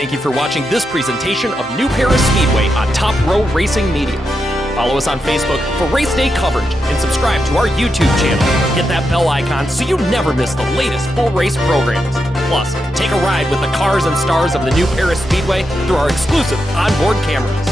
thank you for watching this presentation of New Paris Speedway on Top Row Racing Media. Follow us on Facebook for race day coverage and subscribe to our YouTube channel. Hit that bell icon so you never miss the latest full race programs. Plus, take a ride with the cars and stars of the New Paris Speedway through our exclusive onboard cameras.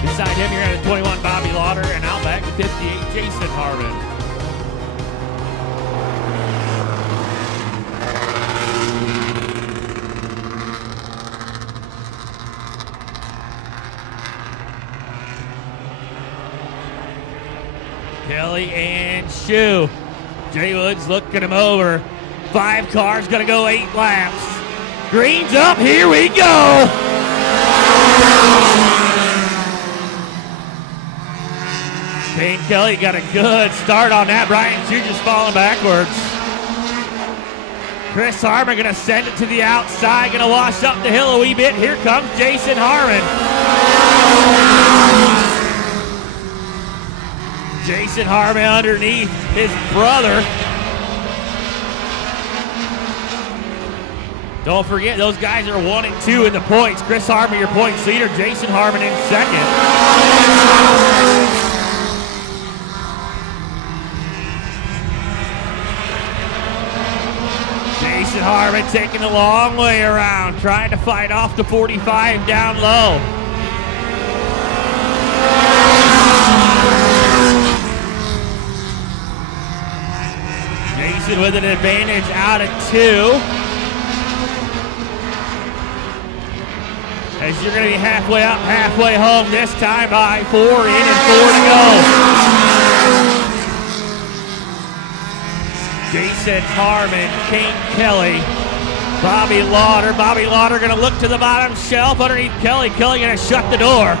Beside him, you're at 21, Bobby Lauder, and out back to 58, Jason Harmon. Kelly and Shu. Jay Woods looking him over. 5 cars, gonna go 8 laps. Green's up, here we go. Payne Kelly got a good start on that. Brian Shu just falling backwards. Chris Harmon gonna send it to the outside, gonna wash up the hill a wee bit. Here comes Jason Harmon. Jason Harmon underneath his brother. Don't forget, those guys are 1 and 2 in the points. Chris Harmon, your points leader. Jason Harmon in second. Jason Harmon taking the long way around, trying to fight off the 45 down low. Jason with an advantage out of 2. As you're going to be halfway up, halfway home this time by 4 in and 4 to go. Jason Harmon, Payne Kelly, Bobby Lauder. Bobby Lauder going to look to the bottom shelf underneath Kelly. Kelly going to shut the door.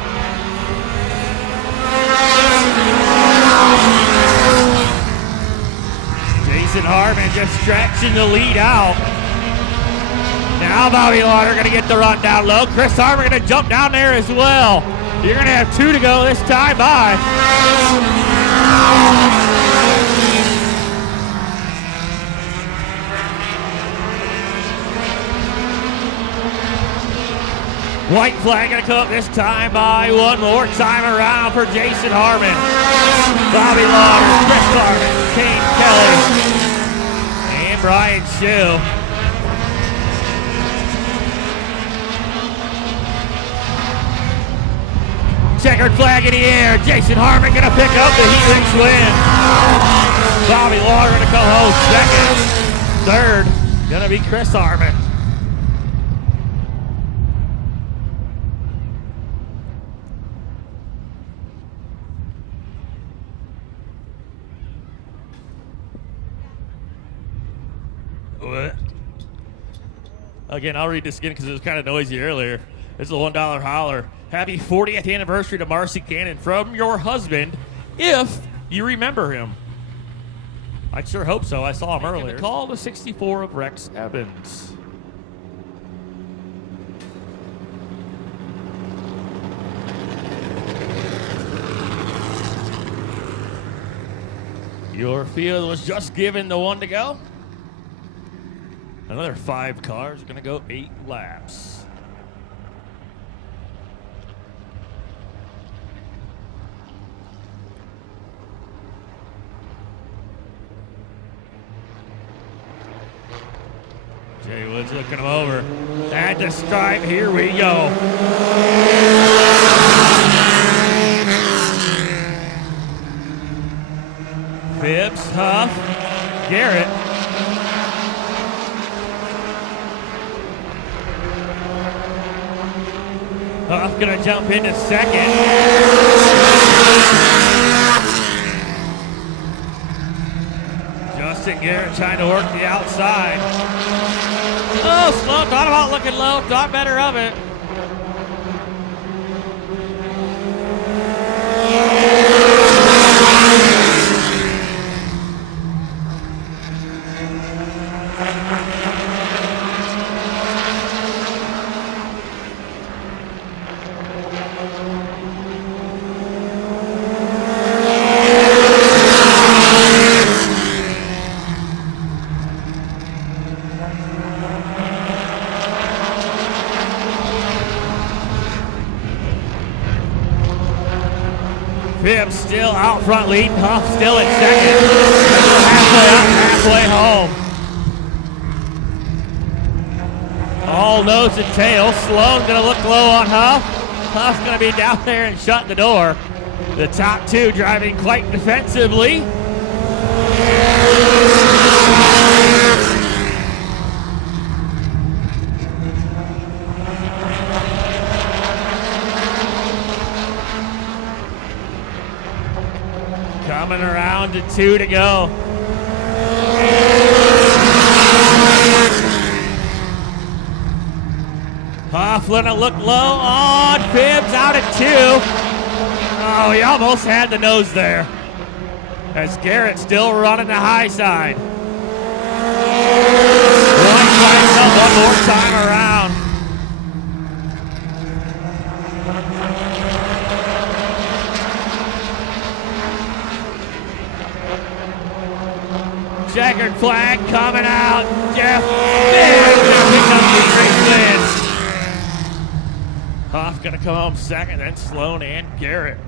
Jason Harmon just stretching the lead out. Now Bobby Lauder going to get the run down low. Chris Harmon going to jump down there as well. You're going to have 2 to go this time by. White flag going to come up this time by 1 more time around for Jason Harmon. Bobby Lauder, Chris Harmon, Payne Kelly, and Brian Shu. Checkered flag in the air. Jason Harmon going to pick up the heat race win. Bobby Lauder going to come home second. Third going to be Chris Harmon. Again, I'll read this again because it was kind of noisy earlier. This is a $1 holler. Happy 40th anniversary to Marcy Cannon from your husband, if you remember him. I sure hope so. I saw him earlier. Call the 64 of Rex Evans. Your field was just given the 1 to go. Another 5 cars, gonna go 8 laps. Jay Woods looking him over. At the stripe, here we go. Phibbs, Huff, Garrett. Huff gonna jump into second. Justin Garrett trying to work the outside. Oh, slow. Thought about looking low. Thought better of it. Phibbs still out front leading, Huff still at second. Halfway up, halfway home. All nose and tail. Sloan's gonna look low on Huff. Huff's gonna be down there and shut the door. The top two driving quite defensively. Coming around to 2 to go. Hofflin a look low on Phibbs out at 2. Oh, he almost had the nose there. As Garrett still running the high side. One more time around. Checkered flag coming out. Jeff Phibbs pick up the race win. Huff gonna come home second, then Sloan and Garrett.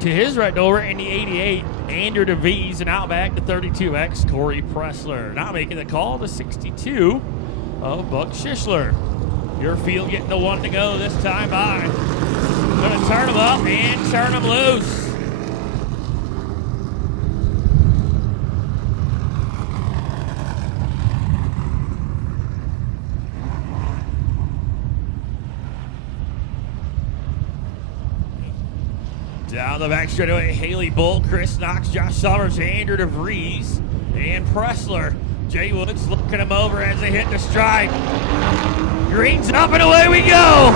To his right over in the 88, Andrew DeVries, and out back to 32X, Corey Pressler. Now making the call to 62 of Buck Schishler. Your field getting the 1 to go this time by. Gonna turn him up and turn him loose. Down the back straightaway, Haley Bull, Chris Knox, Josh Summers, Andrew DeVries, and Pressler. Jay Woods looking him over as they hit the stripe. Green's up and away we go.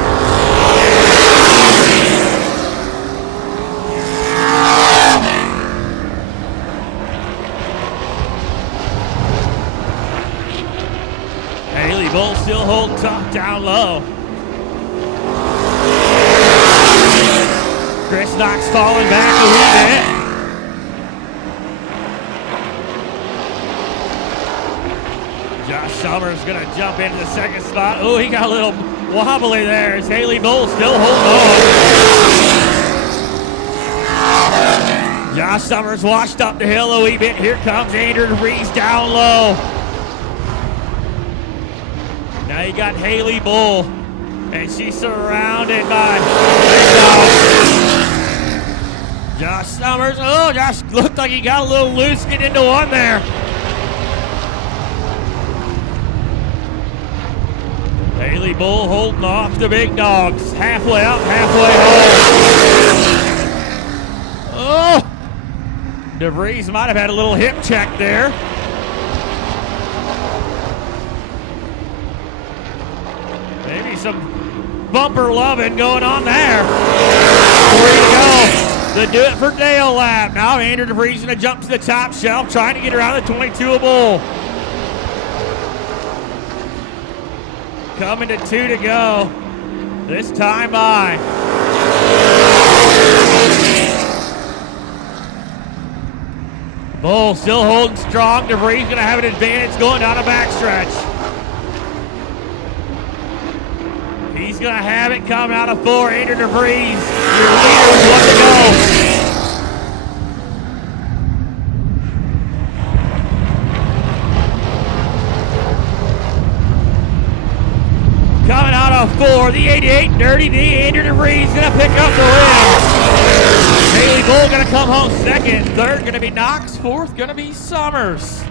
Haley Bull still holding tough down low. Chris Knox falling back a little bit. Josh Summers gonna jump into the second spot. Oh, he got a little wobbly there as Haley Bull still holding on. Josh Summers washed up the hill a wee bit. Here comes Andrew DeVries down low. Now you got Haley Bull, and she's surrounded by Josh Summers. Oh, Josh looked like he got a little loose getting into one there. Haley Bull holding off the big dogs. Halfway up, halfway home. Oh! DeVries might have had a little hip check there. Maybe some bumper loving going on there. 3 to go. The do it for Dale lap. Now Andrew DeVries going to jump to the top shelf, trying to get around the 22 of Bull. Coming to 2 to go. This time by. Bull still holding strong. DeVries going to have an advantage going down the backstretch. He's going to have it coming out of 4. Andrew DeVries, your leader with 1 to go. Coming out of 4, the 88 Dirty D. Andrew DeVries going to pick up the win. Haley Bull going to come home second. Third going to be Knox. Fourth going to be Summers.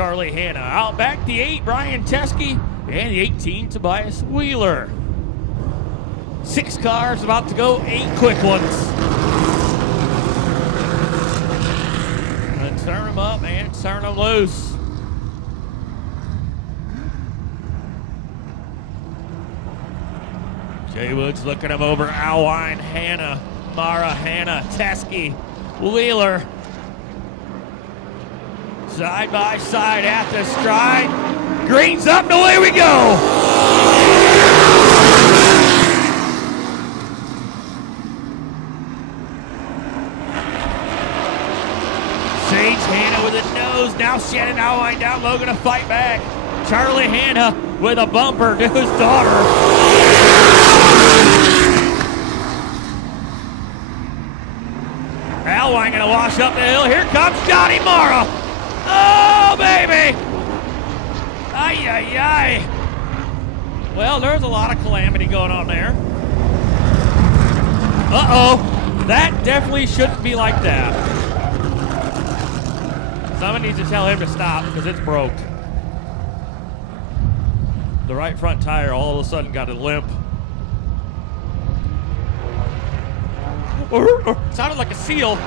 Charlie Hanna. Out back, the 8, Brian Teskey, and the 18, Tobias Wheeler. 6 cars about to go, 8 quick ones. And turn them up, man. Turn them loose. Jay Woods looking him over. Alwine, Hanna, Mara, Hanna, Teskey, Wheeler. Side by side at the stride. Green's up and away we go. Sage Hanna with a nose. Now Shannon Alwine down low, gonna fight back. Charlie Hanna with a bumper to his daughter. Alwine gonna wash up the hill. Here comes Johnny Mara. Oh, baby! Ay, ay, ay. Well, there's a lot of calamity going on there. Uh-oh. That definitely shouldn't be like that. Someone needs to tell him to stop because it's broke. The right front tire all of a sudden got a limp. Sounded like a seal.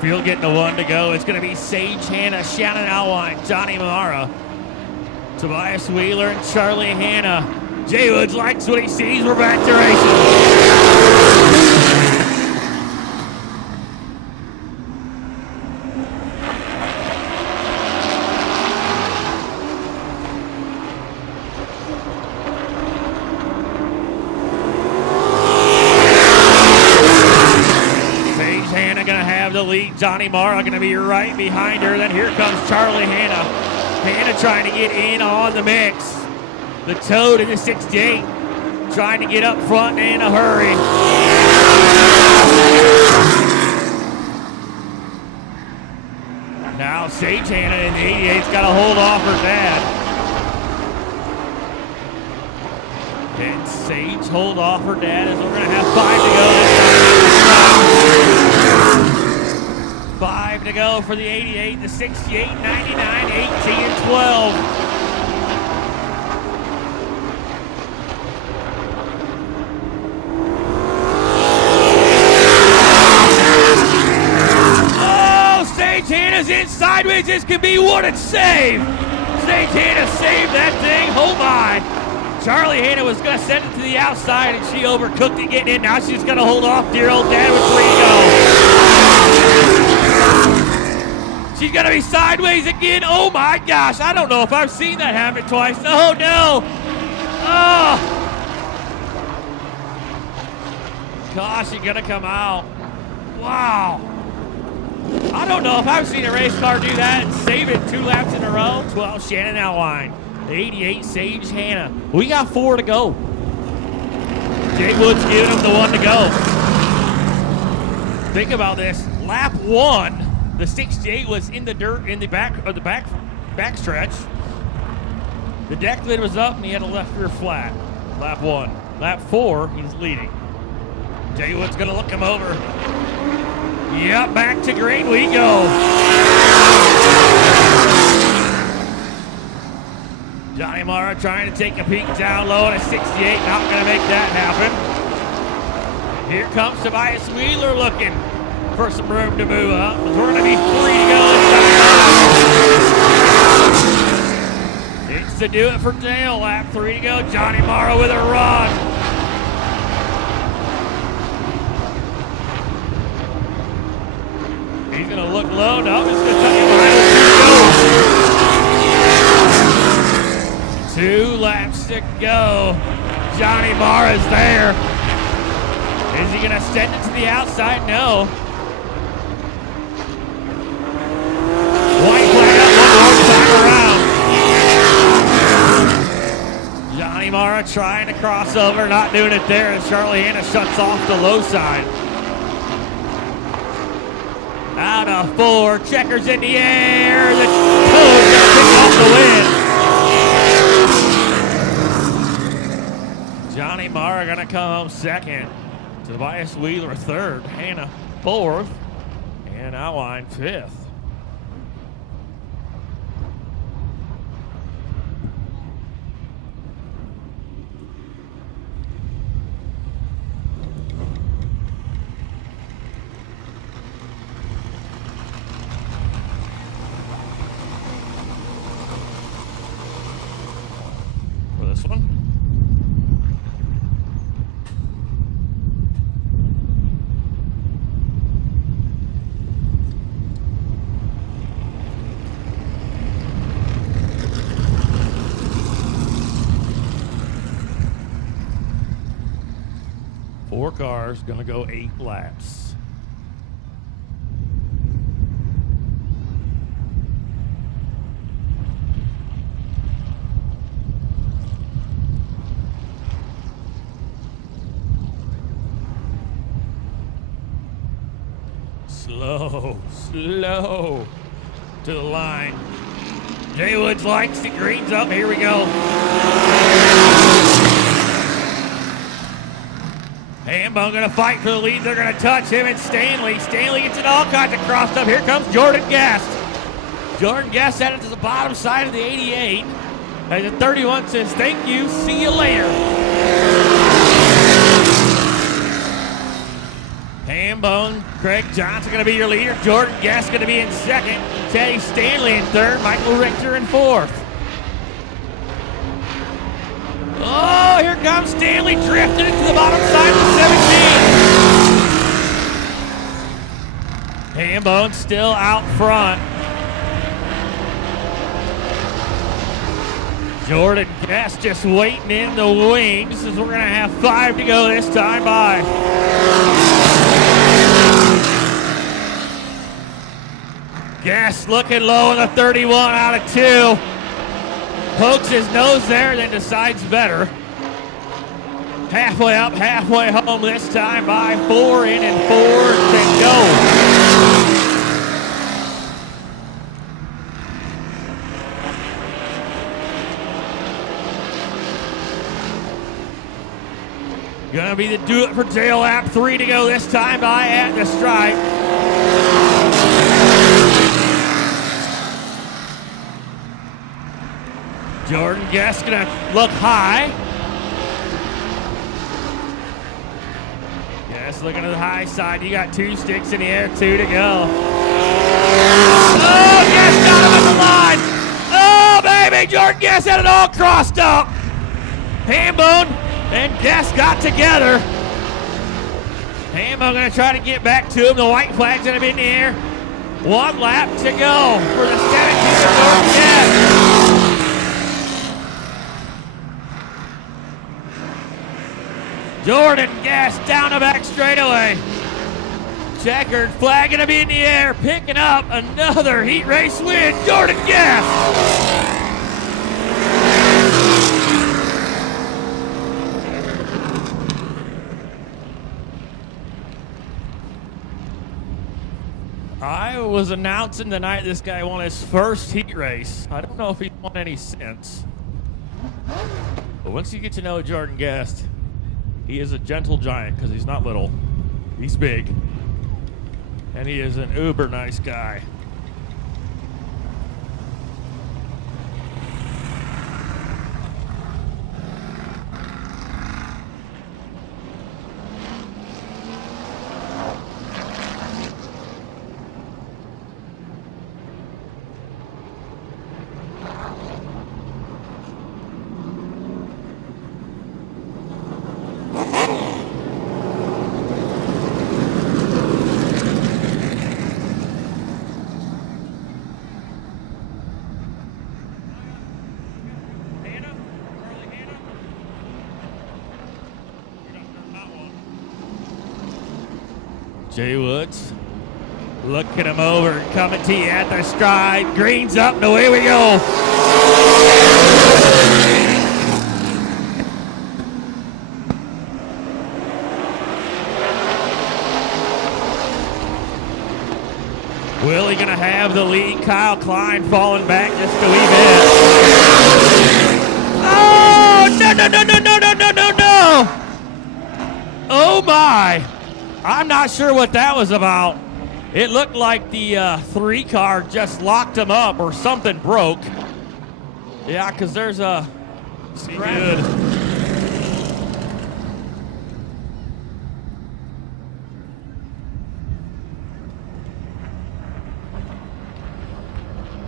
Field getting a 1 to go. It's going to be Sage Hanna, Shannon Alwine, Johnny Mara, Tobias Wheeler, and Charlie Hanna. Jay Woods likes what he sees. We're back to racing. Lead. Johnny Mara going to be right behind her. Then here comes Charlie Hanna. Hanna trying to get in on the mix. The Toad in the 68 trying to get up front in a hurry. Now Sage Hanna in the 88's got to hold off her dad. And Sage hold off her dad as we're going to have 5 to go. 5 to go for the 88, the 68, 99, 18, and 12. Oh, Sage Hanna's in sideways. This could be what it saved. Sage Hanna saved that thing. Oh, my. Charlie Hanna was going to send it to the outside, and she overcooked it getting in. Now she's going to hold off dear old dad with 3 to go. She's going to be sideways again. Oh, my gosh. I don't know if I've seen that happen twice. Oh, no. Oh. Gosh, she's going to come out. Wow. I don't know if I've seen a race car do that and save it 2 laps in a row. 12, Shannon Alwine. 88, Sage Hanna. We got 4 to go. Jay Woods giving him the 1 to go. Think about this. Lap 1. The 68 was in the dirt in the back of the back stretch. The deck lid was up and he had a left rear flat. Lap 1. Lap 4, he's leading. Jay Wood's gonna look him over. Yep, back to green we go. Johnny Mara trying to take a peek down low at a 68, not gonna make that happen. Here comes Tobias Wheeler looking for some room to move up. We're going to be 3 to go. It's to do it for Dale. Lap 3 to go. Johnny Mara with a run. He's going to look low. No, he's going to tell you 2 laps to go. Johnny Mara's there. Is he going to send it to the outside? No. White flag up, around. Johnny Mara trying to cross over, not doing it there as Charlie Hanna shuts off the low side. Out of 4, checkers in the air. The Toad's gonna pick off the win. Johnny Marr gonna come home second. Tobias Wheeler third. Hannah fourth. And Outline fifth. For this one. Four cars, gonna go 8 laps. Slow to the line. Jay Woods likes the greens up. Here we go. Hambone gonna fight for the lead. They're gonna touch him and Stanley. Stanley gets it all kinds of crossed up. Here comes Jordan Guest. Jordan Guest added to the bottom side of the 88. And the 31 says, thank you, see you later. Hambone, Craig Johnson gonna be your leader. Jordan Guest gonna be in second. Teddy Stanley in third. Michael Richter in fourth. Oh, here comes Stanley drifting into the bottom side of the 17. Hambone still out front. Jordan Guest just waiting in the wings as we're going to have 5 to go this time by. Guest looking low in the 31 out of 2. Pokes his nose there, then decides better. Halfway up, halfway home this time by. 4 in and 4 to go. Gonna be the do it for jail lap. 3 to go this time by at the stripe. Jordan Guest gonna look high. Guest looking to the high side. You got 2 sticks in the air, 2 to go. Oh, Guest got him at the line. Oh, baby, Jordan Guest had it all crossed up. Hambone and Guest got together. Hambone gonna try to get back to him. The white flag's gonna be in the air. 1 lap to go for the 17th of Jordan Guest. Jordan Guest down the back straightaway. Checkered flag gonna be in the air, picking up another heat race win. Jordan Guest. I was announcing the night this guy won his first heat race. I don't know if he's won any since. But once you get to know Jordan Guest, he is a gentle giant because he's not little. He's big. And he is an uber nice guy. Jay Woods, looking him over, coming to you at the stride. Green's up, and away we go. Willie gonna have the lead. Kyle Klein falling back just a wee bit. Oh, no. Oh my. I'm not sure what that was about. It looked like the 3 car just locked him up or something broke. Yeah, because there's a scratch. Good.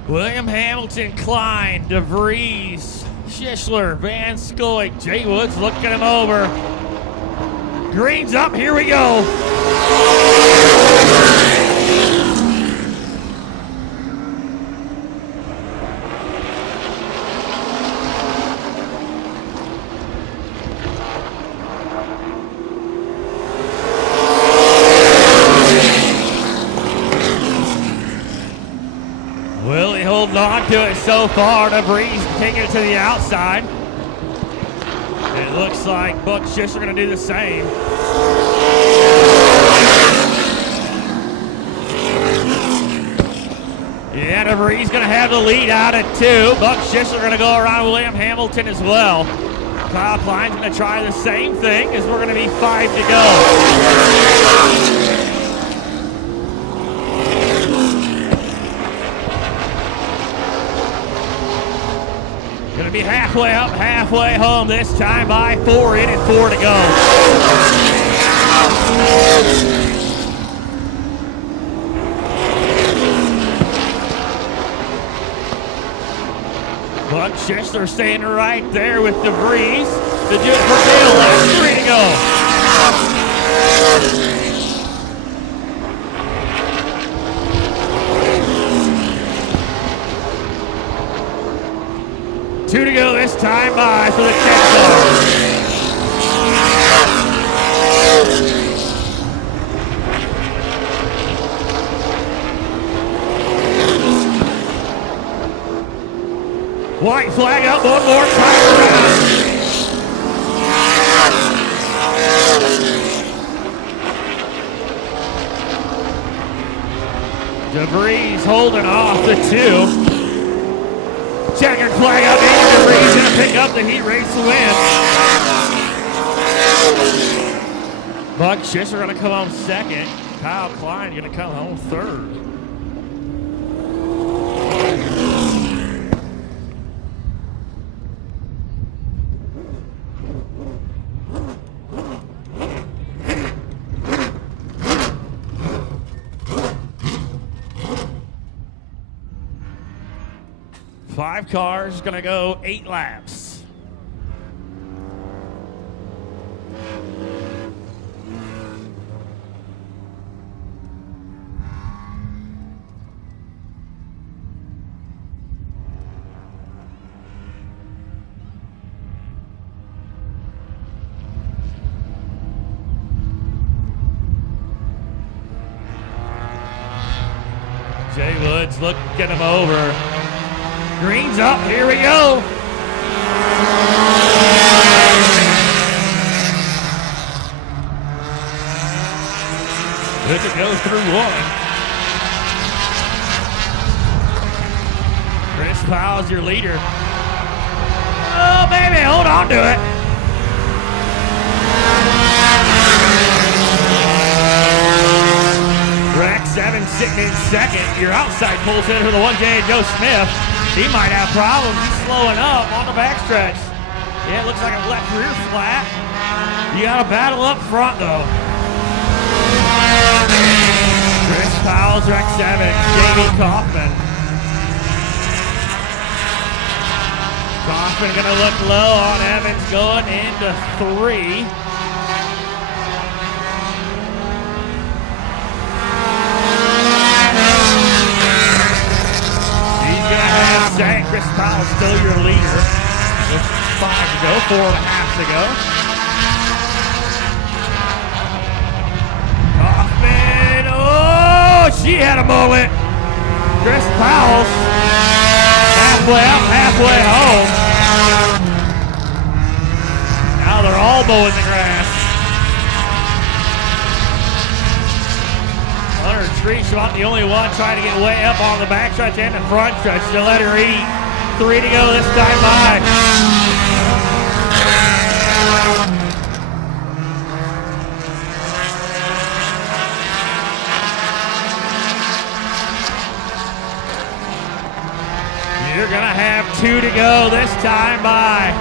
William Hamilton, Klein, DeVries, Schishler, Van Scoik, Jay Woods looking him over. Green's up, here we go. Willie holding on to it so far. DeVries taking it to the outside. It looks like Buck Schishler going to do the same. Yeah, DeVries going to have the lead out at 2. Buck Schishler going to go around William Hamilton as well. Kyle Klein's going to try the same thing as we're going to be 5 to go. Gonna be halfway up, halfway home this time by 4 in and 4 to go. Buck Schishler staying right there with DeVries to do it for Bill. Last 3 to go. 2 to go this time by for the Texans. White flag up, one more time around. DeVries holding off the 2. Checkered flag up, and DeVries gonna pick up the heat race win. Buck Schishler gonna come home 2nd. Kyle Klein gonna come home 3rd. Five cars, gonna go 8 laps. Jay Woods looking him over. Green's up, here we go. Wicket goes through 1. Chris Powell's your leader. Oh, baby, hold on to it. Rack 7 sitting in 2nd. Your outside pulls in for the 1J Joe Smith. He might have problems. He's slowing up on the backstretch. Yeah, it looks like a left rear flat. You got to battle up front, though. Chris Powell's wreck 7. Jamie Kaufman. Kaufman going to look low on Evans going into 3. Zach, Chris Powell still your leader with 5 to go, 4.5 to go. Kaufman, oh, she had a moment. Chris Powell, halfway up, halfway home. Now they're all mowing the grass. Hunter Treesh about the only one trying to get way up on the back stretch and the front stretch to let her eat. 3 to go this time by. You're gonna have 2 to go this time by.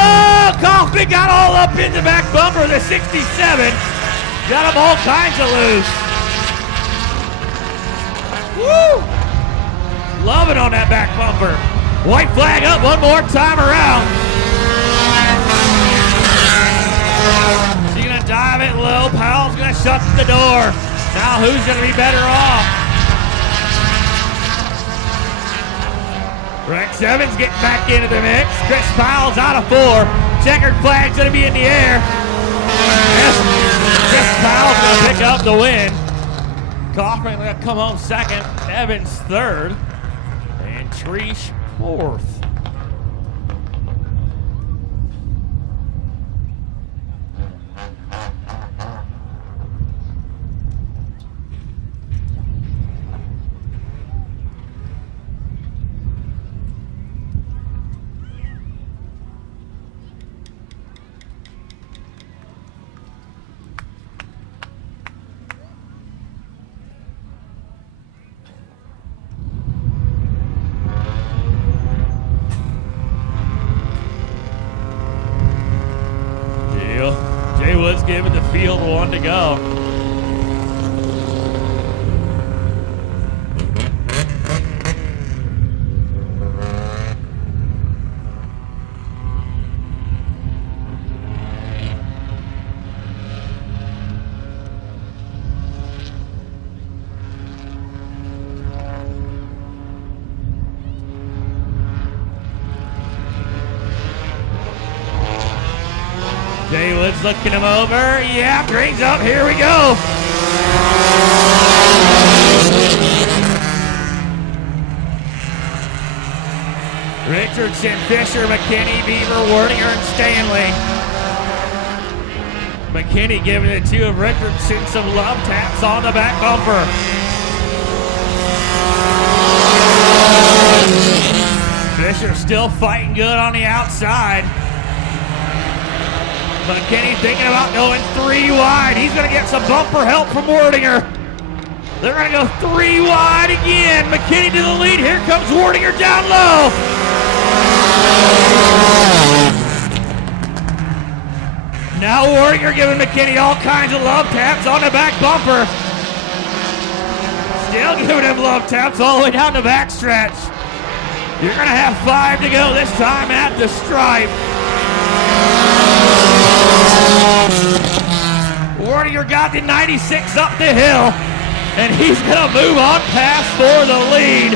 Oh, Kaufman got all up in the back bumper of the 67. Got him all kinds of loose. Woo! Loving on that back bumper. White flag up one more time around. She's gonna dive it low. Powell's gonna shut the door. Now who's gonna be better off? Rex Evans getting back into the mix. Chris Powell's out of 4. Checkered flag's gonna be in the air. Chris Powell's gonna pick up the win. Kaufman gonna come home second. Evans third. And Treesh fourth. Jay Woods giving the field 1 to go. Jay Woods looking him over. Yeah, brings up. Here we go. Richardson, Fisher, McKinney, Beaver, Wordinger, and Stanley. McKinney giving it to Richardson some love taps on the back bumper. Fisher still fighting good on the outside. McKinney thinking about going 3 wide. He's going to get some bumper help from Wordinger. They're going to go 3 wide again. McKinney to the lead. Here comes Wordinger down low. Now Wordinger giving McKinney all kinds of love taps on the back bumper. Still giving him love taps all the way down the back stretch. You're going to have 5 to go this time at the stripe. Wordinger got the 96 up the hill, and he's going to move on past for the lead.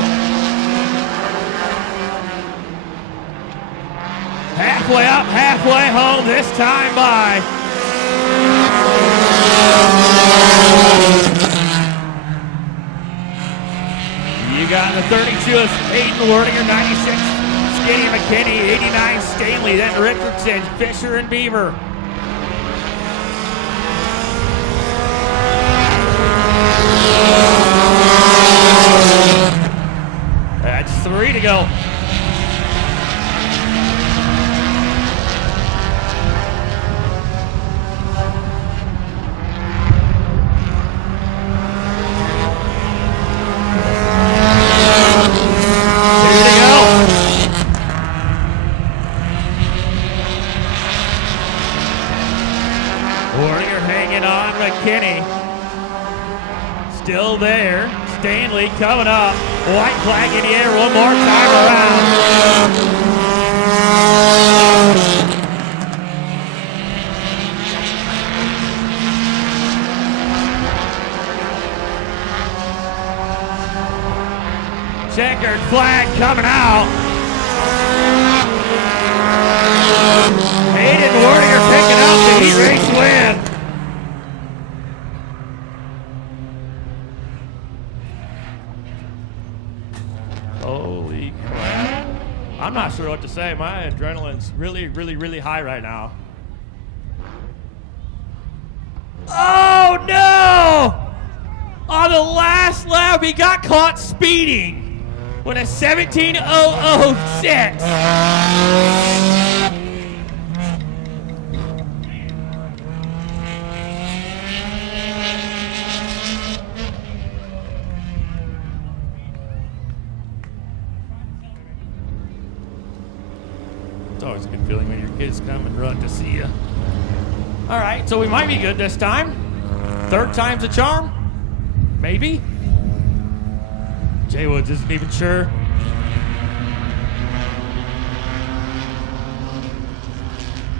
Halfway up, halfway home this time by. You got the 32 of Hayden Wordinger, 96 Skinny McKinney, 89 Stanley, then Richardson, Fisher, and Beaver. That's 3 to go. Wordinger hanging on, McKinney still there. Stanley coming up. White flag in the air one more time around. Checkered flag coming out. Hayden Wordinger picking up the heat race win. Holy crap. I'm not sure what to say. My adrenaline's really, really, really high right now. Oh no! On the last lap, he got caught speeding when a 17:006. It's always a good feeling when your kids come and run to see you. All right, so we might be good this time. Third time's a charm? Maybe? Jay Woods isn't even sure.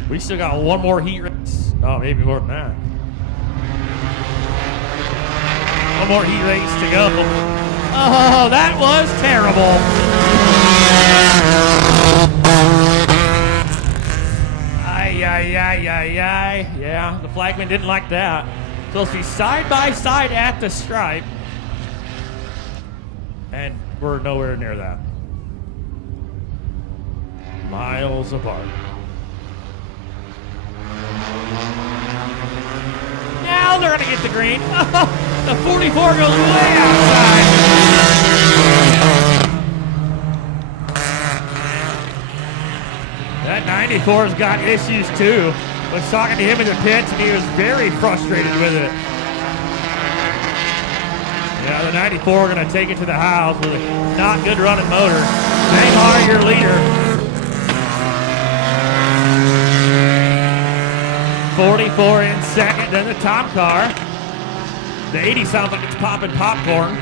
We still got one more heat race. Oh, maybe more than that. One more heat race to go. Oh, that was terrible. Ay. Yeah, the flagman didn't like that. Supposed to be side by side at the stripe. And we're nowhere near that. Miles apart. Now they're gonna get the green. The 44 goes way outside. That 94's got issues too. I was talking to him in the pits and he was very frustrated with it. Yeah, the 94 gonna take it to the house with a not good running motor. They are your leader. 44 in second, then the top car. The 80 sounds like it's popping popcorn.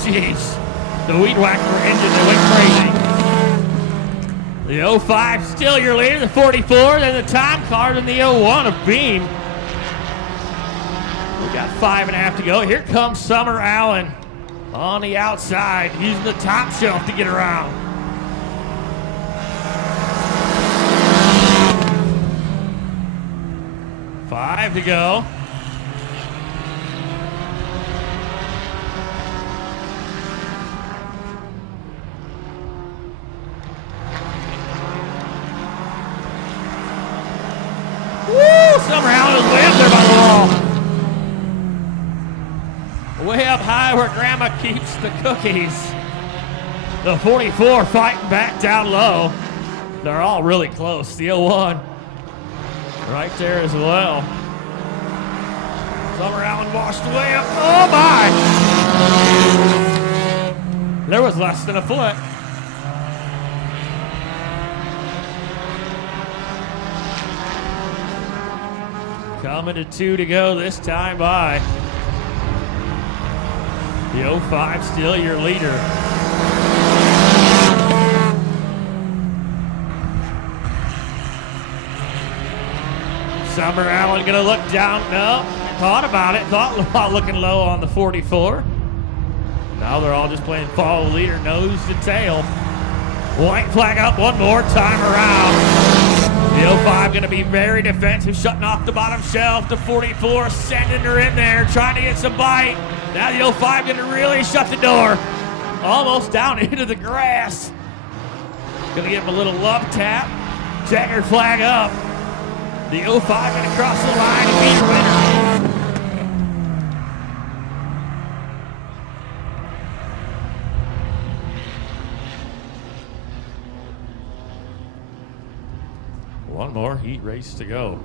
Jeez, the weed whacker engine, they went crazy. The 05 still your leader, the 44, then the time car, then the 01 of Beam. We got 5.5 to go. Here comes Summer Allen on the outside, using the top shelf to get around. Five to go. Woo! Summer Allen is way up there by the wall. Way up high where Grandma keeps the cookies. The 44 fighting back down low. They're all really close. The 01 right there as well. Summer Allen washed way up. Oh my! There was less than a foot. Coming to 2 to go this time by. The 05 still your leader. Summer Allen gonna look down. No, thought about it. Thought about looking low on the 44. Now they're all just playing follow leader, nose to tail. White flag up one more time around. The 05 gonna be very defensive, shutting off the bottom shelf. The 44 sending her in there, trying to get some bite. Now the 05 gonna really shut the door. Almost down into the grass. Gonna give him a little love tap. Checkered flag up. The 05 gonna cross the line and be the winner. One more heat race to go.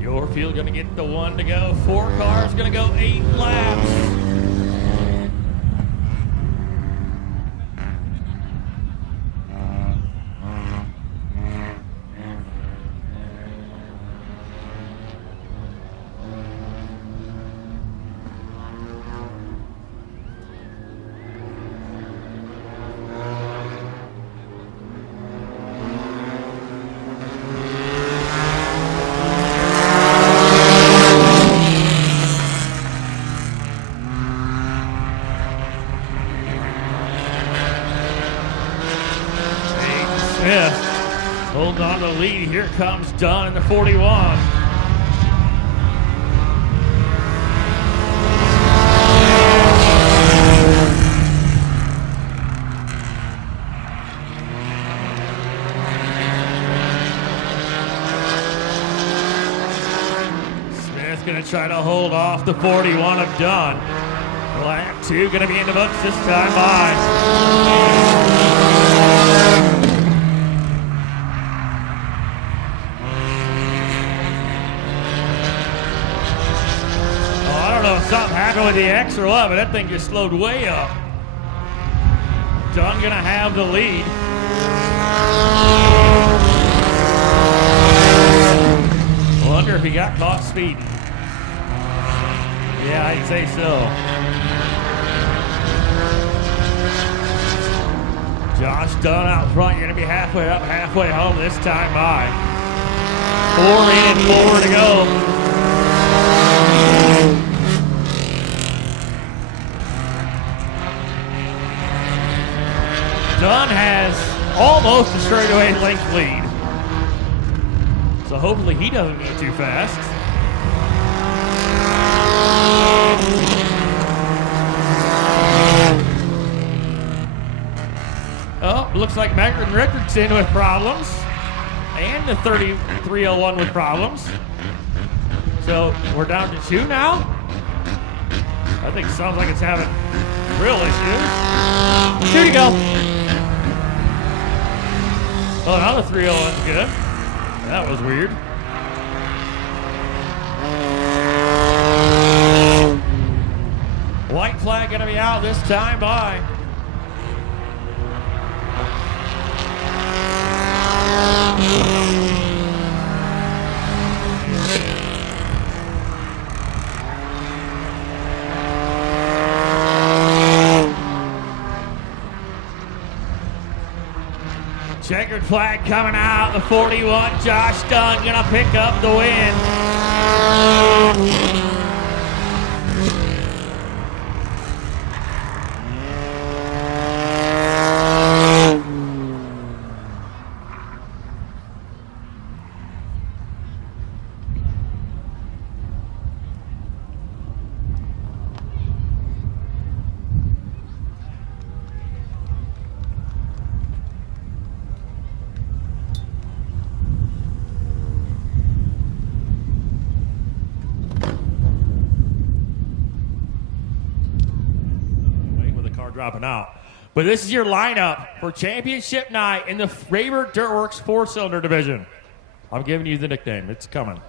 Your field gonna get the 1 to go. 4 cars gonna go 8 laps. comes Dunn in the 41. Smith's going to try to hold off the 41 of Dunn. Lap 2 going to be in the books this time by. Something happened with the X or what, but that thing just slowed way up. Dunn gonna have the lead. Wonder if he got caught speeding. Yeah, I'd say so. Josh Dunn out front. You're gonna be halfway up, halfway home this time by. 4 in and 4 to go. Dunn has almost a straightaway length lead. So hopefully he doesn't get too fast. Oh, looks like Megan Richardson with problems. And the 3301 with problems. So we're down to 2 now. I think it sounds like it's having real issues. 2 to go. Oh, now the 301's good. That was weird. White flag gonna be out this time by. Checkered flag coming out, the 41, Josh Dunn gonna pick up the win. Dropping out. But this is your lineup for championship night in the Rayburn Dirtworks 4-cylinder division. I'm giving you the nickname. It's coming.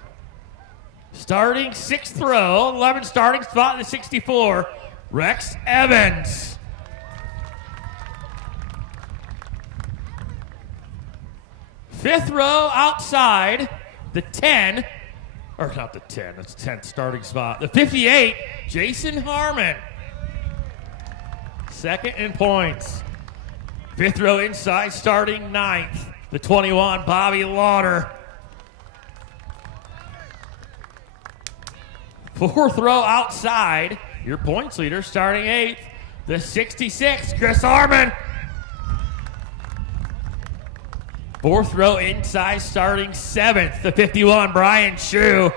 Starting 6th row, 11 starting spot in the 64, Rex Evans. Fifth row outside, the 10, or not the 10, that's 10th starting spot. The 58, Jason Harmon. Second in points. Fifth row inside, starting 9th. The 21, Bobby Lauder. Fourth row outside, your points leader, starting 8th. The 66, Chris Harmon. Fourth row inside, starting 7th. The 51, Brian Shue.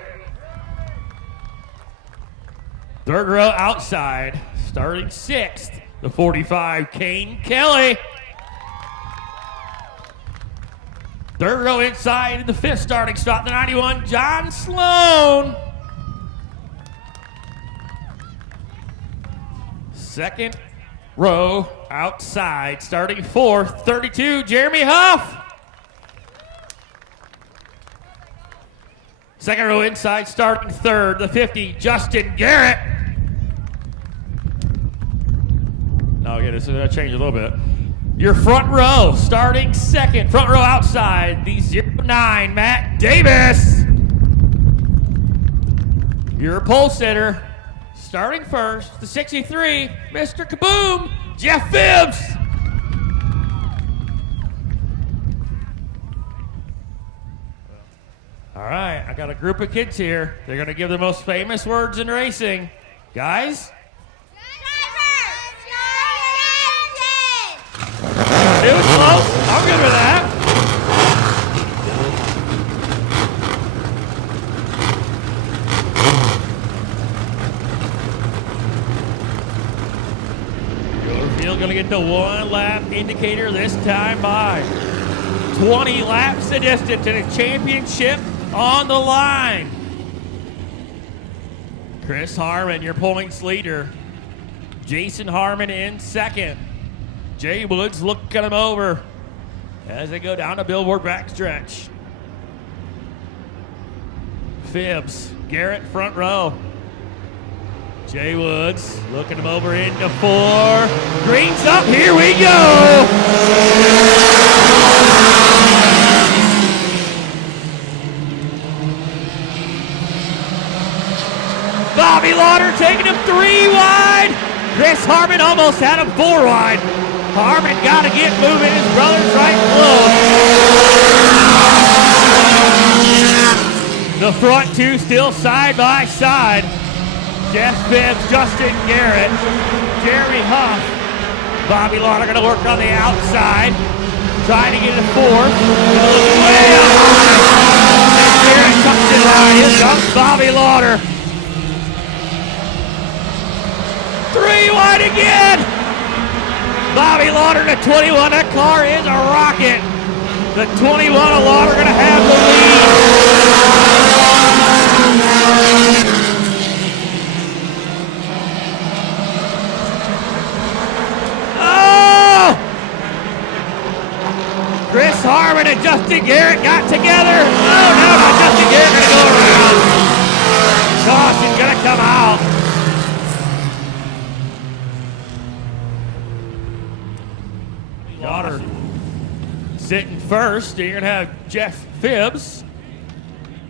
Third row outside, starting 6th. The 45, Kane Kelly. Third row inside in the 5th starting spot, the 91, John Sloan. Second row outside, starting 4th, 32, Jeremy Huff. Second row inside, starting 3rd, the 50, Justin Garrett. Okay, this is going to change a little bit. Your front row, starting 2nd. Front row outside, the 09, Matt Davis. Your pole sitter, starting 1st, the 63, Mr. Kaboom, Jeff Phibbs. All right, I got a group of kids here. They're going to give the most famous words in racing. Guys? It was close. I'm good with that. going to get the 1 lap indicator this time by. 20 laps the distance and a championship on the line. Chris Harmon, your points leader. Jason Harmon in second. Jay Woods looking him over as they go down the Billboard backstretch. Phibbs, Garrett front row. Jay Woods looking him over into 4. Green's up, here we go! Bobby Lauder taking him 3 wide. Chris Harmon almost had him 4 wide. Harmon got to get moving. His brother's right close. The front 2 still side by side. Jeff Phibbs, Justin Garrett, Jeremy Huff. Bobby Lauder going to work on the outside. Trying to get to 4th. Way up high. Garrett comes in high. Here comes Bobby Lauder. 3 wide again. Bobby Lauder to 21. That car is a rocket. The 21 of Lauder going to have the lead. Oh! Chris Harmon and Justin Garrett got together. Oh, no, Justin Garrett going to go around. Caution's going to come out. Lauder sitting first. You're going to have Jeff Phibbs,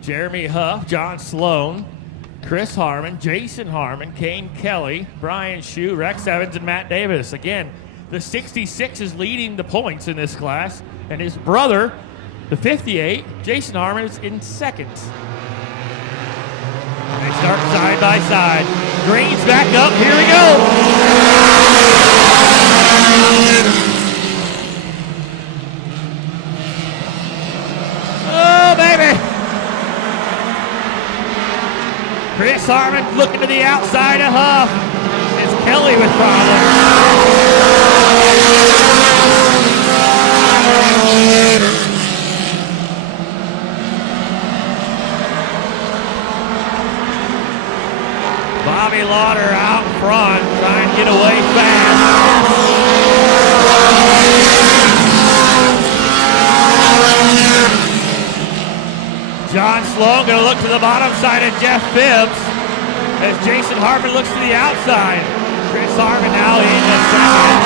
Jeremy Huff, John Sloan, Chris Harmon, Jason Harmon, Kane Kelly, Brian Shue, Rex Evans, and Matt Davis. Again, the 66 is leading the points in this class, and his brother, the 58, Jason Harmon, is in second. They start side by side. Green's back up. Here we go. Oh, baby. Chris Harmon looking to the outside of Huff. It's Kelly with problems. Bobby Lauder out front, trying to get away fast. John Sloan going to look to the bottom side of Jeff Phibbs as Jason Harmon looks to the outside. Chris Harmon now in the second.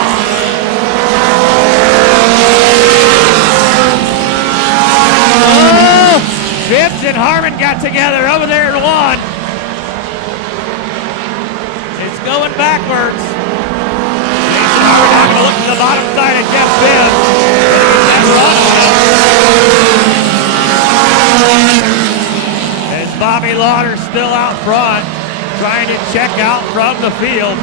Oh! Phibbs and Harmon got together over there in 1. It's going backwards. Jason Harmon now going to look to the bottom side of Jeff Phibbs. As Bobby Lauder still out front, trying to check out from the field.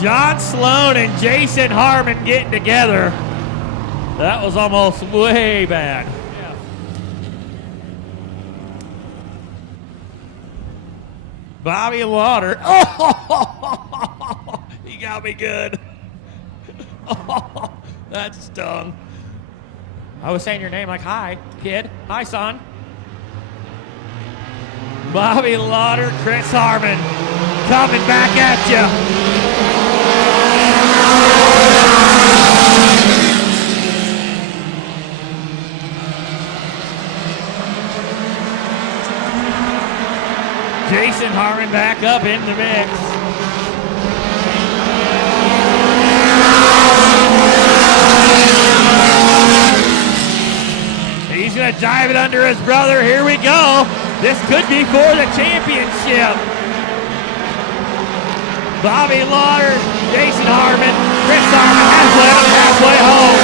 John Sloan and Jason Harmon getting together. That was almost way bad. Yeah. Bobby Lauder. Oh, he got me good. Oh, that stung. I was saying your name like, hi, kid. Hi, son. Bobby Lauder, Chris Harmon coming back at you. Jason Harmon back up in the mix. He's going to dive it under his brother. Here we go. This could be for the championship. Bobby Lauder, Jason Harmon, Chris Harmon halfway home.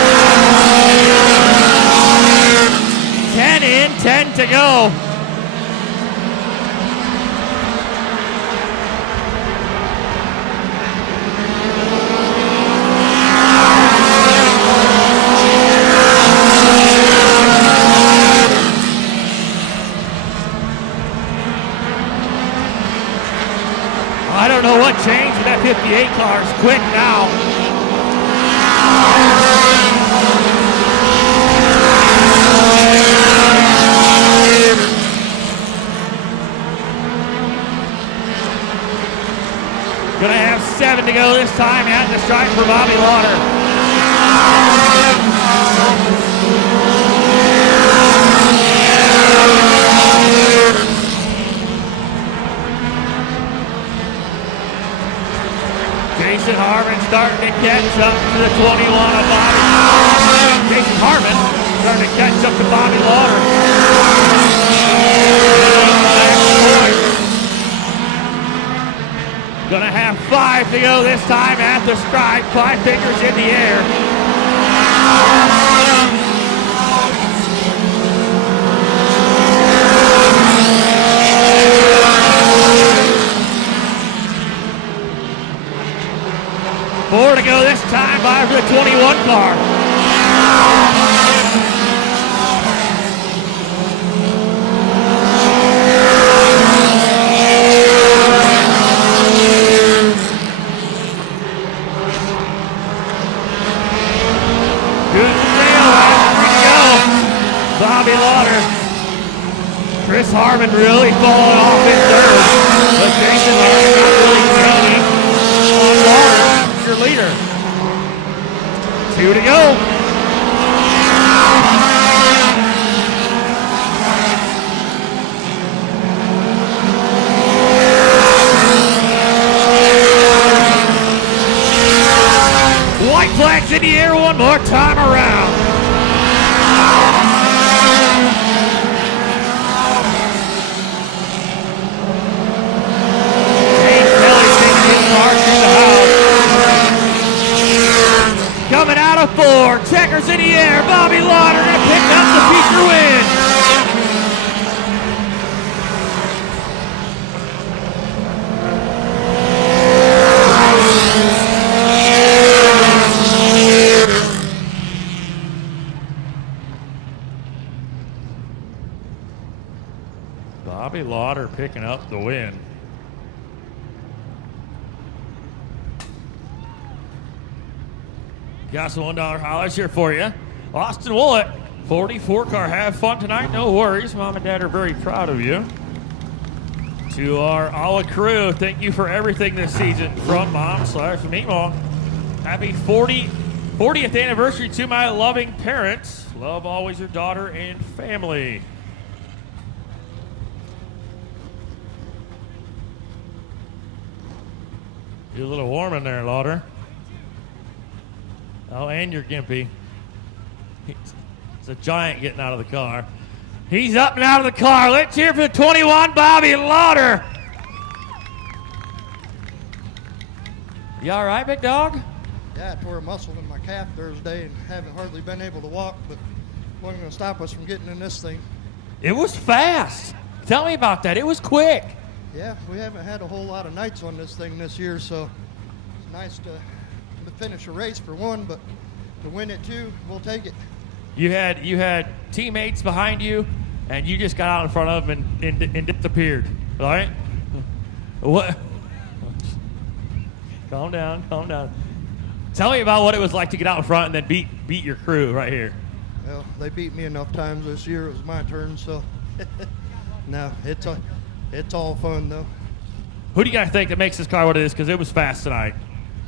10 in, 10 to go. I don't know what changed, but that 58 car is quick now. Gonna have 7 to go this time at the stripe for Bobby Lauder. Jason Harmon starting to catch up to the 21 of Bobby. Jason Harmon starting to catch up to Bobby Lauder. Gonna have 5 to go this time at the stripe. 5 fingers in the air. Four to go this time by the 21 car. Good trail, 3 to go. Bobby Lauder. Chris Harmon really falling off in third. But Jason Harmon not really gaining on Lauder. Your leader. 2 to go. White flags in the air one more time around. Coming out of 4, checkers in the air, Bobby Lauder gonna pick up the feature win. Bobby Lauder picking up the win. Got some $1 hollers here for you. Austin Willett, 44 car. Have fun tonight. No worries. Mom and Dad are very proud of you. To our ALA crew, thank you for everything this season. From Mom/Meatball. Happy 40th anniversary to my loving parents. Love always your daughter and family. You're a little warm in there, Lauder. Oh, and you're gimpy. It's a giant getting out of the car. He's up and out of the car. Let's hear for the 21, Bobby Lauder. You all right, big dog? Yeah, I tore a muscle in my calf Thursday and haven't hardly been able to walk, but wasn't going to stop us from getting in this thing. It was fast. Tell me about that. It was quick. Yeah, we haven't had a whole lot of nights on this thing this year, so it's nice to finish a race for one, but to win it too, we'll take it. You had teammates behind you, and you just got out in front of them and disappeared. All right? What? Calm down. Tell me about what it was like to get out in front and then beat your crew right here. Well, they beat me enough times this year. It was my turn, so no, it's all fun though. Who do you guys think that makes this car what it is? Because it was fast tonight.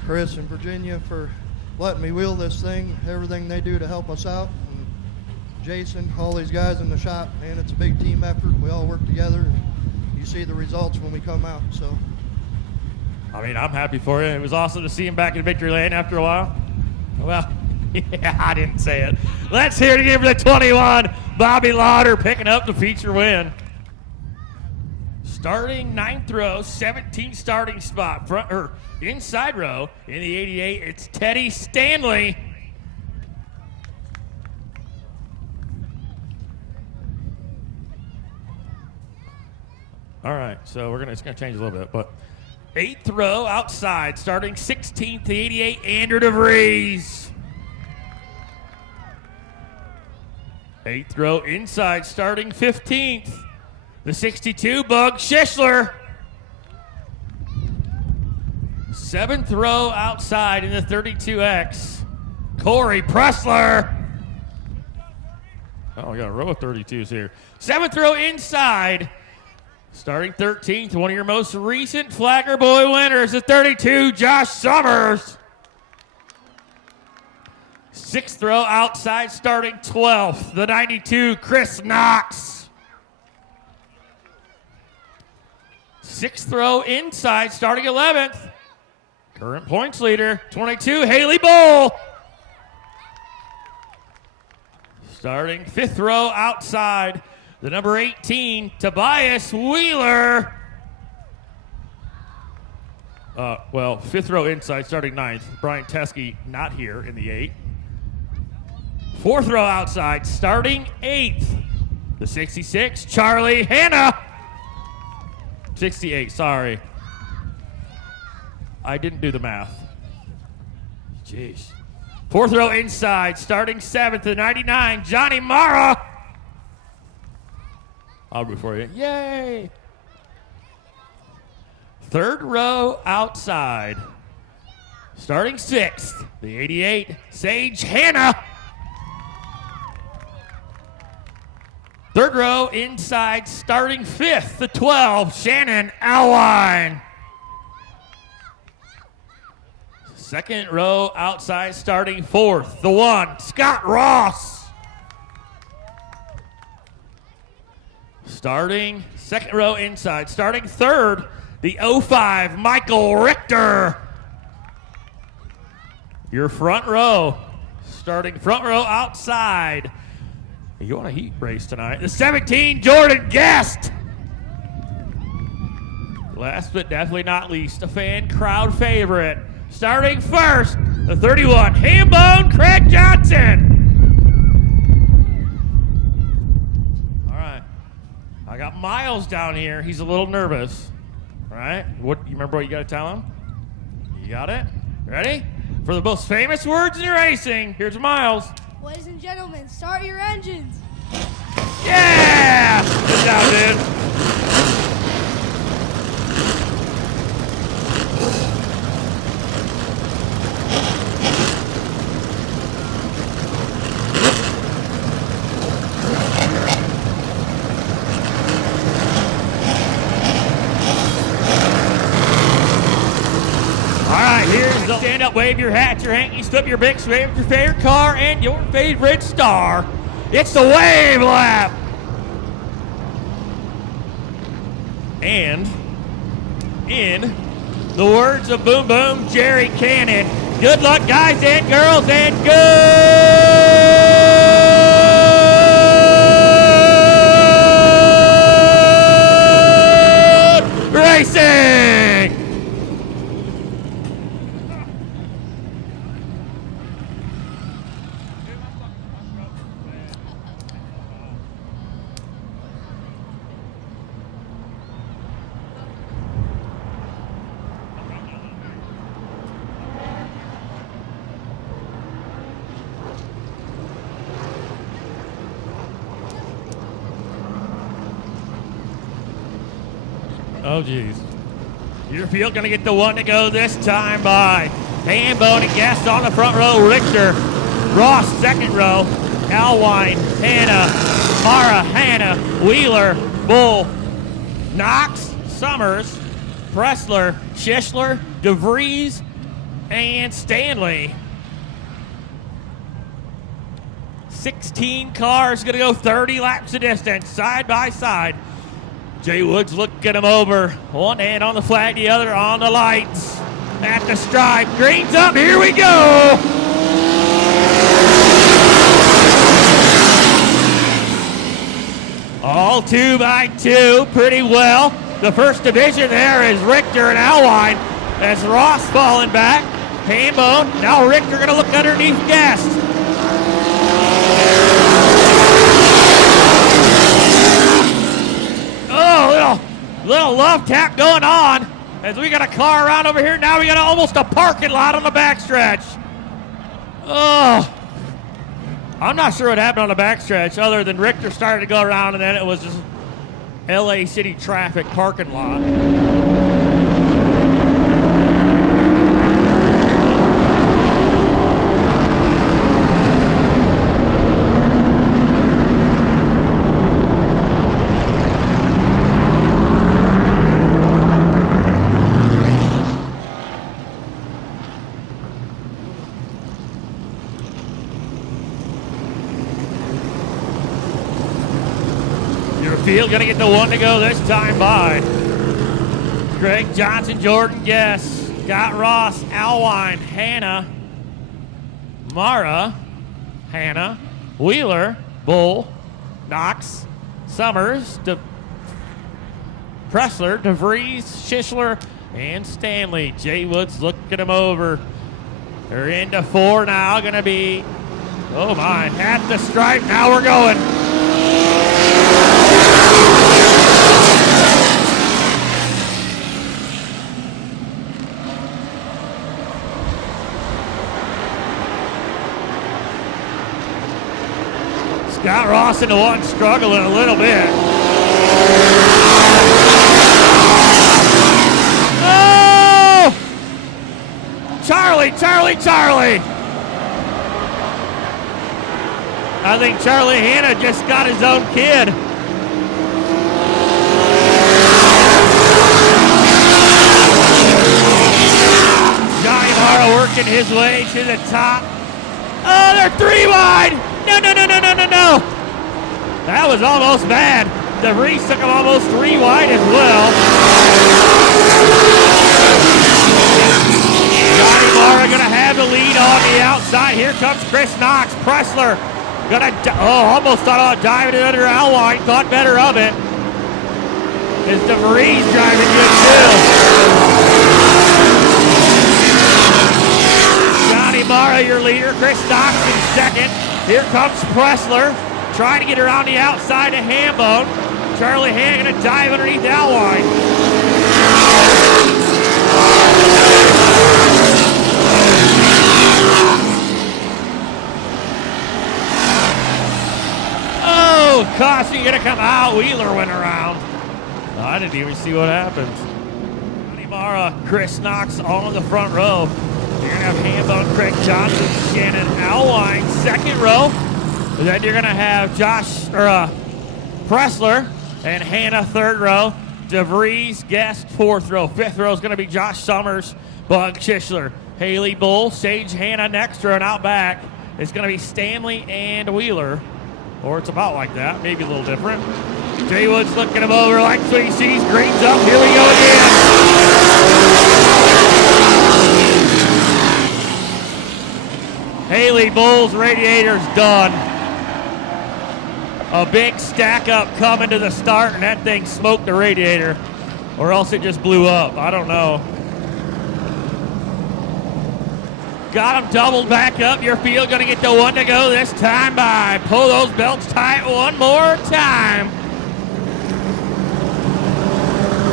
Chris and Virginia for letting me wheel this thing, everything they do to help us out. And Jason, all these guys in the shop, man, it's a big team effort. We all work together. You see the results when we come out, so. I mean, I'm happy for you. It was awesome to see him back in victory lane after a while. Well, yeah, I didn't say it. Let's hear it again for the 21, Bobby Lauder picking up the feature win. Starting 9th row, 17 starting spot, front or inside row in the 88, it's Teddy Stanley. All right, so it's gonna change a little bit, but 8th row outside, starting 16th, the 88, Andrew DeVries. 8th row inside, starting 15th, the 62, Bug Schishler. 7th row outside in the 32X, Corey Pressler. Oh, we got a row of 32s here. 7th row inside, starting 13th, one of your most recent Flagger Boy winners, the 32, Josh Summers. 6th row outside, starting 12th, the 92, Chris Knox. 6th row inside, starting 11th, current points leader, 22, Haley Bull. Starting 5th row outside, the number 18, Tobias Wheeler. 5th row inside, starting 9th, Brian Teskey, not here in the 8. 4th row outside, starting 8th, the 66, Charlie Hanna. 68, sorry. I didn't do the math. Jeez. 4th row inside, starting 7th, the 99, Johnny Mara. I'll root for you. Yay! 3rd row outside, starting 6th, the 88, Sage Hanna. 3rd row inside, starting 5th, the 12, Shannon Alwine. 2nd row outside, starting 4th, the 1, Scott Ross. Starting 2nd row inside, starting 3rd, the 05, Michael Richter. Your front row, starting front row outside. You want a heat race tonight. The 17, Jordan Guest. Last but definitely not least, a fan crowd favorite. Starting first, the 31, Hambone Craig Johnson. All right. I got Miles down here. He's a little nervous. All right. You remember what you got to tell him? You got it? Ready? For the most famous words in racing, here's Miles. Ladies and gentlemen, start your engines. Yeah! Good job, dude. Stand up, wave your hat, your hankies, flip your bics, wave your favorite car and your favorite star. It's the wave lap. And in the words of Boom Boom Jerry Cannon, good luck, guys and girls, and good racing. Oh, geez. Your field going to get the one to go this time by Hambone and Guest on the front row. Richter, Ross, 2nd row. Alwine, Hanna, Mara, Hanna, Wheeler, Bull, Knox, Summers, Pressler, Schishler, DeVries, and Stanley. 16 cars going to go 30 laps of distance, side by side. Jay Woods looking him over. One hand on the flag, the other on the lights. At the stripe, green's up, here we go! All 2 by 2, pretty well. the first division there is Richter and Alwine. As Ross falling back. Hambone. Now Richter going to look underneath Guest. Oh, little love tap going on. As we got a car around over here. Now we got almost a parking lot on the backstretch. Oh. I'm not sure what happened on the backstretch other than Richter started to go around and then it was just LA City traffic parking lot. Field gonna get the one to go this time by. Greg Johnson, Jordan Guess, Scott Ross, Alwine, Hannah, Mara, Hannah, Wheeler, Bull, Knox, Summers, Pressler, DeVries, Schishler, and Stanley. Jay Woods looking him over. They're into 4 now, gonna be, oh my, at the stripe, now we're going. Scott Ross into one, struggling a little bit. Oh! Charlie! I think Charlie Hanna just got his own kid. Johnny Morrow working his way to the top. Oh, they're 3 wide! No. That was almost bad. DeVries took him almost 3 wide as well. Johnny Mara gonna have the lead on the outside. Here comes Chris Knox. Pressler gonna, almost thought about diving it under Alwine. Thought better of it. Is DeVries driving good too. Johnny Mara, your leader. Chris Knox in second. Here comes Pressler, trying to get around the outside of Hambone. Charlie Hand gonna dive underneath Alwine. Oh, Cossie gonna come out. Wheeler went around. I didn't even see what happened. Johnny Mara, Chris Knox on the front row. You're going to have Hambone, Craig Johnson, Shannon Alwine, second row. And then you're going to have Pressler and Hannah, third row. DeVries, Guest, fourth row. Fifth row is going to be Josh Summers, Bug Schishler, Haley Bull, Sage Hannah next row, and out back is going to be Stanley and Wheeler. Or it's about like that, maybe a little different. Jay Woods looking him over, like what he sees. Green's up, here we go again. Haley Bull's radiator's done. A big stack up coming to the start, and that thing smoked the radiator. Or else it just blew up. I don't know. Got him doubled back up. Your field going to get the one to go this time by. Pull those belts tight one more time.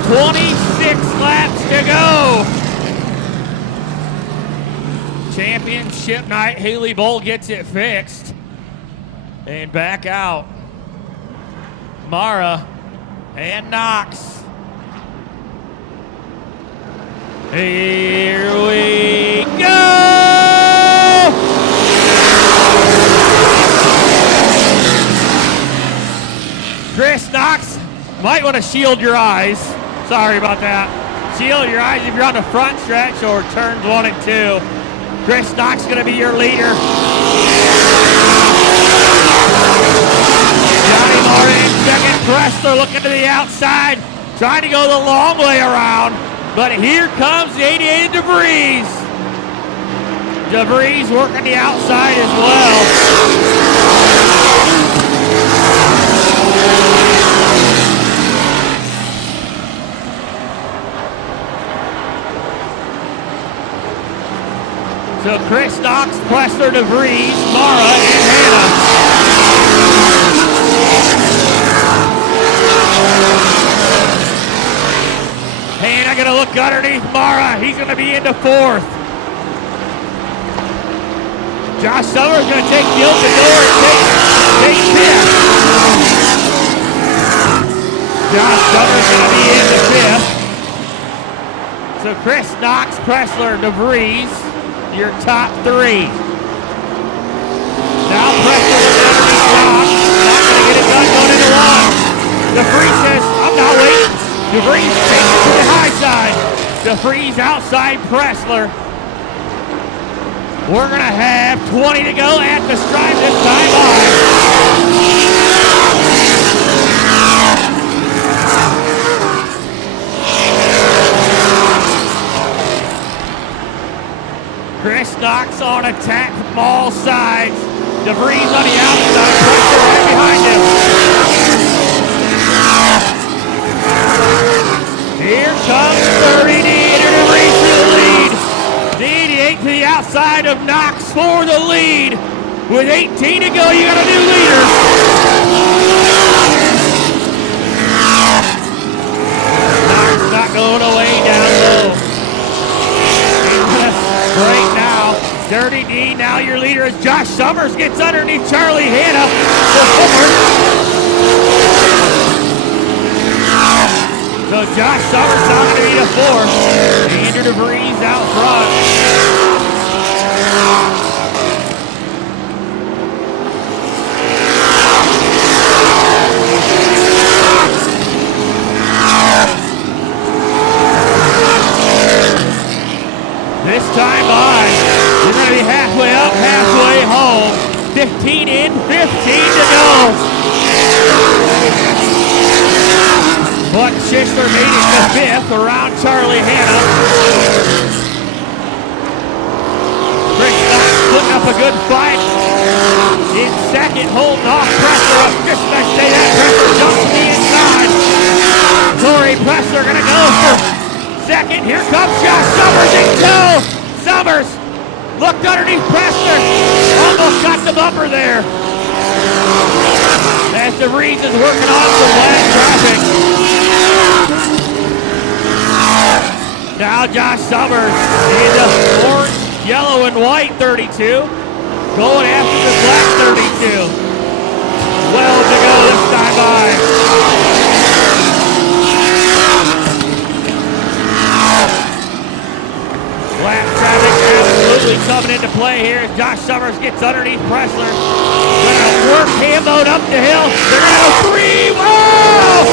26 laps to go. Championship night. Haley Bull gets it fixed. And back out. Mara and Knox. Here we go! Chris Knox, might want to shield your eyes. Sorry about that. Shield your eyes if you're on the front stretch or turns 1 and 2. Chris Knox going to be your leader. Johnny Moore in second. Pressler looking to the outside, trying to go the long way around. But here comes the 88 DeVries. DeVries working the outside as well. So Chris Knox, Pressler, DeVries, Mara, and Hannah. Hannah gonna look underneath Mara. He's gonna be into fourth. Josh Summers gonna take the open door and take fifth. Josh Summers gonna be into fifth. So Chris Knox, Pressler, DeVries, your top three. Now Pressler looking underneath Knox. Not gonna get it done going into one. DeVries says, I'm not waiting. DeVries takes it to the high side. DeVries outside Pressler. We're gonna have 20 to go at the stripe this time on. Chris Knox on attack from all sides. DeVries on the outside. Pressler right behind him. Here comes 30D into DeVries to the lead. D88 to the outside of Knox for the lead. With 18 to go, you got a new leader. Knox not going away down low. Break now. Dirty D, now your leader is Josh Summers. Gets underneath Charlie Hannah. So Josh Summers now going to be the fourth. Andrew DeVries out front. This time by, you're going to be halfway up, halfway home. 15 in, 15 to go. But Schistler made it to fifth around Charlie Hannah. Chris Knox putting up a good fight. In second, holding off Pressler up. Just to say that Pressler jumps to the inside. Corey Pressler going to go for second. Here comes Josh Summers in tow. Summers looked underneath Pressler. Almost got the bumper there. As DeVries is working off the black traffic. Now Josh Summers in the orange, yellow, and white 32. Going after the black 32. 12 to go this time by. Black traffic absolutely coming into play here as Josh Summers gets underneath Pressler. Gonna work Hambo up the hill. They're gonna go three. Whoa!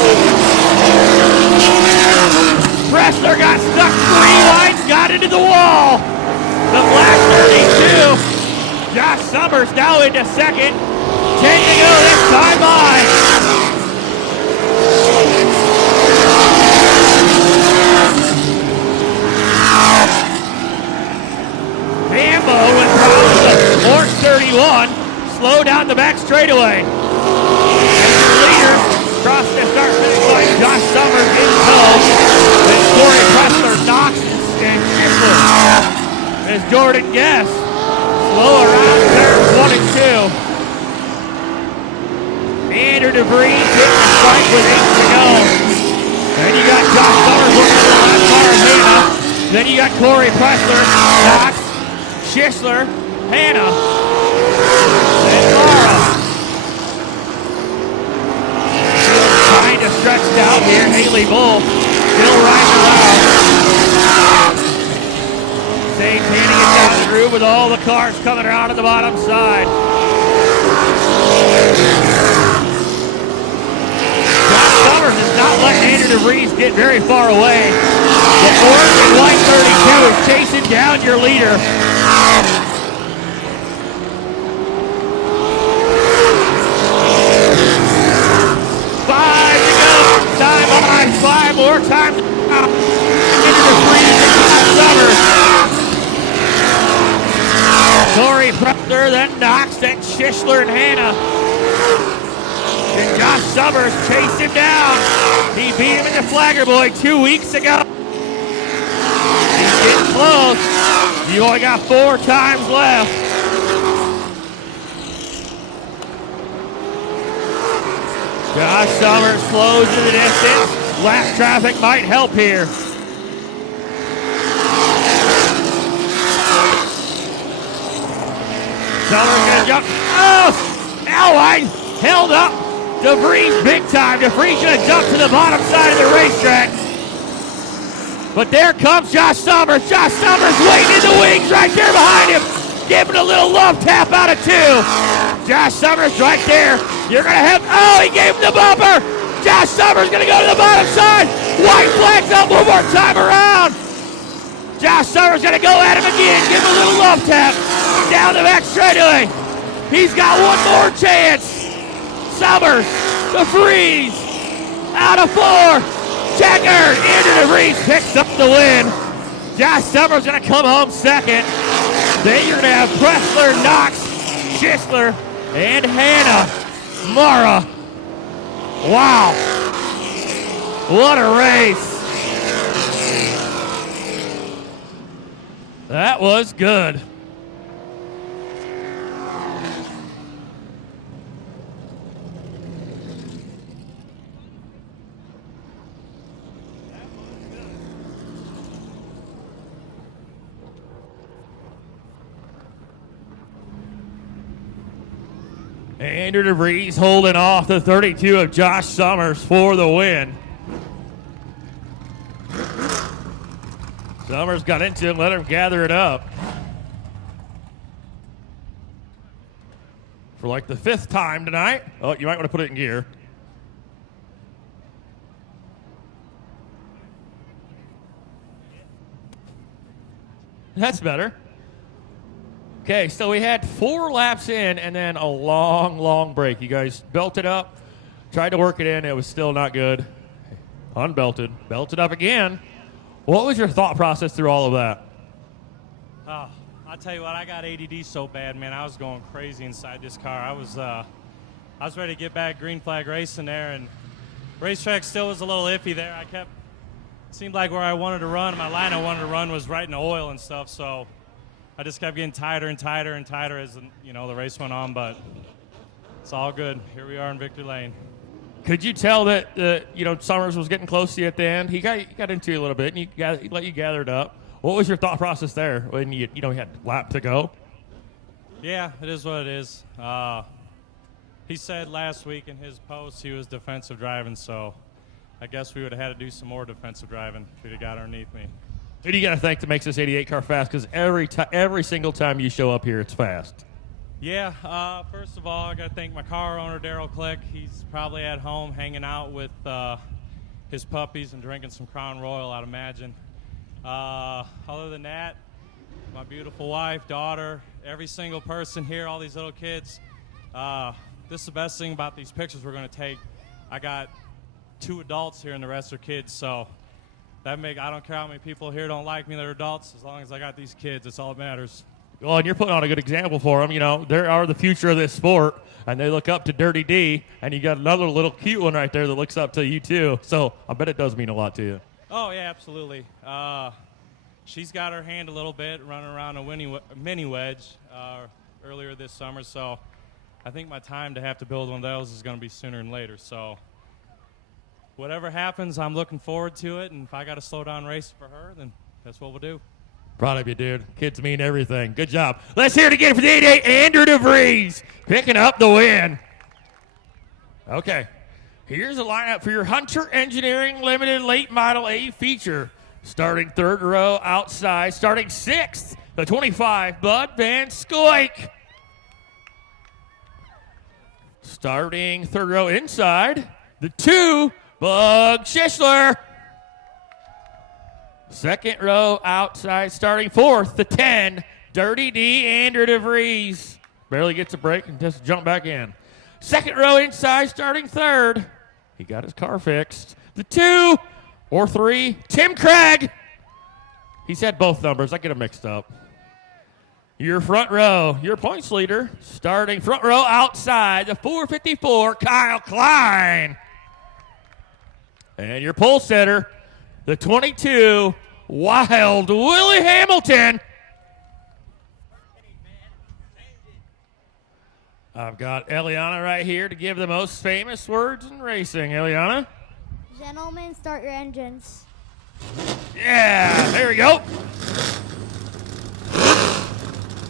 Pressler got stuck three lines, got into the wall. The black 32. Josh Summers now into second. 10 to go this time by. Hambo with problems with orange 31. Slow down the back straightaway. Leader across the start finish line. Josh Summers in tow. Then Corey Pressler, Knox, and Schistler. As Jordan Guess slow around turns 1 and 2. Andrew DeVries hitting the strike with 8 to go. Then you got Josh Summers working on the last car of Hannah. Then you got Corey Pressler, Knox, Schistler, Hannah, and Mara. Kind of stretched out here. Haley Bull still riding around. Same handing it down the groove with all the cars coming around on the bottom side. Josh Summers is not letting Andrew DeVries get very far away. The orange and white 32 is chasing down your leader. 5 to go. Time on. 5 more times. Into the freeze. Summers. Corey Pressler, then Knox, then Schistler and Hannah. And Josh Summers chased him down. He beat him in the Flagger Boy 2 weeks ago. He's getting close. You only got 4 times left. Josh Summers closing the distance. Lap traffic might help here. Summers gonna jump. Oh! Ow, I held up DeVries big time. DeVries gonna jump to the bottom side of the racetrack. But there comes Josh Summers. Josh Summers waiting in the wings right there behind him. Giving a little love tap out of 2. Josh Summers right there. You're going to have, oh, he gave him the bumper. Josh Summers going to go to the bottom side. White flags up one more time around. Josh Summers going to go at him again. Give him a little love tap. Down the back straightaway. He's got one more chance. Summers, the freeze. Out of 4. Checkered into the Reese, picks up the win. Josh Summers going to come home second. Then you're going to have Pressler, Knox, Schisler, and Hannah Mara. Wow. What a race. That was good. Andrew DeVries holding off the 32 of Josh Summers for the win. Summers got into it, let him gather it up. For like the 5th time tonight. Oh, you might want to put it in gear. That's better. Okay, so we had 4 laps in and then a long, long break. You guys belted up, tried to work it in. It was still not good. Unbelted, belted up again. What was your thought process through all of that? Oh, I'll tell you what, I got ADD so bad, man. I was going crazy inside this car. I was ready to get back green flag racing there, and racetrack still was a little iffy there. Seemed like where I wanted to run, my line I wanted to run was right in the oil and stuff, so I just kept getting tighter and tighter and tighter as the race went on, but it's all good. Here we are in victory lane. Could you tell that Summers was getting close to you at the end? He got into you a little bit, and he let you gather it up. What was your thought process there when you had a lap to go? Yeah, it is what it is. He said last week in his post he was defensive driving, so I guess we would have had to do some more defensive driving if he'd have got underneath me. Who do you got to thank that makes this 88 car fast? Because every single time you show up here, it's fast. Yeah, first of all, I got to thank my car owner, Daryl Click. He's probably at home hanging out with his puppies and drinking some Crown Royal, I'd imagine. Other than that, my beautiful wife, daughter, every single person here, all these little kids. This is the best thing about these pictures we're going to take. I got 2 adults here and the rest are kids, so I don't care how many people here don't like me that are adults. As long as I got these kids, it's all that matters. Well, and you're putting on a good example for them. They are the future of this sport, and they look up to Dirty D, and you got another little cute one right there that looks up to you, too. So I bet it does mean a lot to you. Oh, yeah, absolutely. She's got her hand a little bit running around a mini wedge earlier this summer, so I think my time to have to build one of those is going to be sooner than later. So whatever happens, I'm looking forward to it, and if I got to slow down race for her, then that's what we'll do. Proud of you, dude. Kids mean everything. Good job. Let's hear it again for the 88, Andrew DeVries picking up the win. Okay, here's a lineup for your Hunter Engineering Limited Late Model A-Feature. Starting 3rd row outside, starting 6th, the 25, Bud Van Scoik. Starting 3rd row inside, the 2, Bug Schisler. 2nd row outside, starting 4th, the 10, Dirty D, Andrew DeVries. Barely gets a break and just jump back in. 2nd row inside, starting 3rd. He got his car fixed. The 2 or 3, Tim Craig. He's had both numbers. I get them mixed up. Your front row, your points leader, starting front row outside, the 454, Kyle Klein. And your pole setter, the 22, Wild Willie Hamilton. I've got Eliana right here to give the most famous words in racing. Eliana? Gentlemen, start your engines. Yeah, there we go.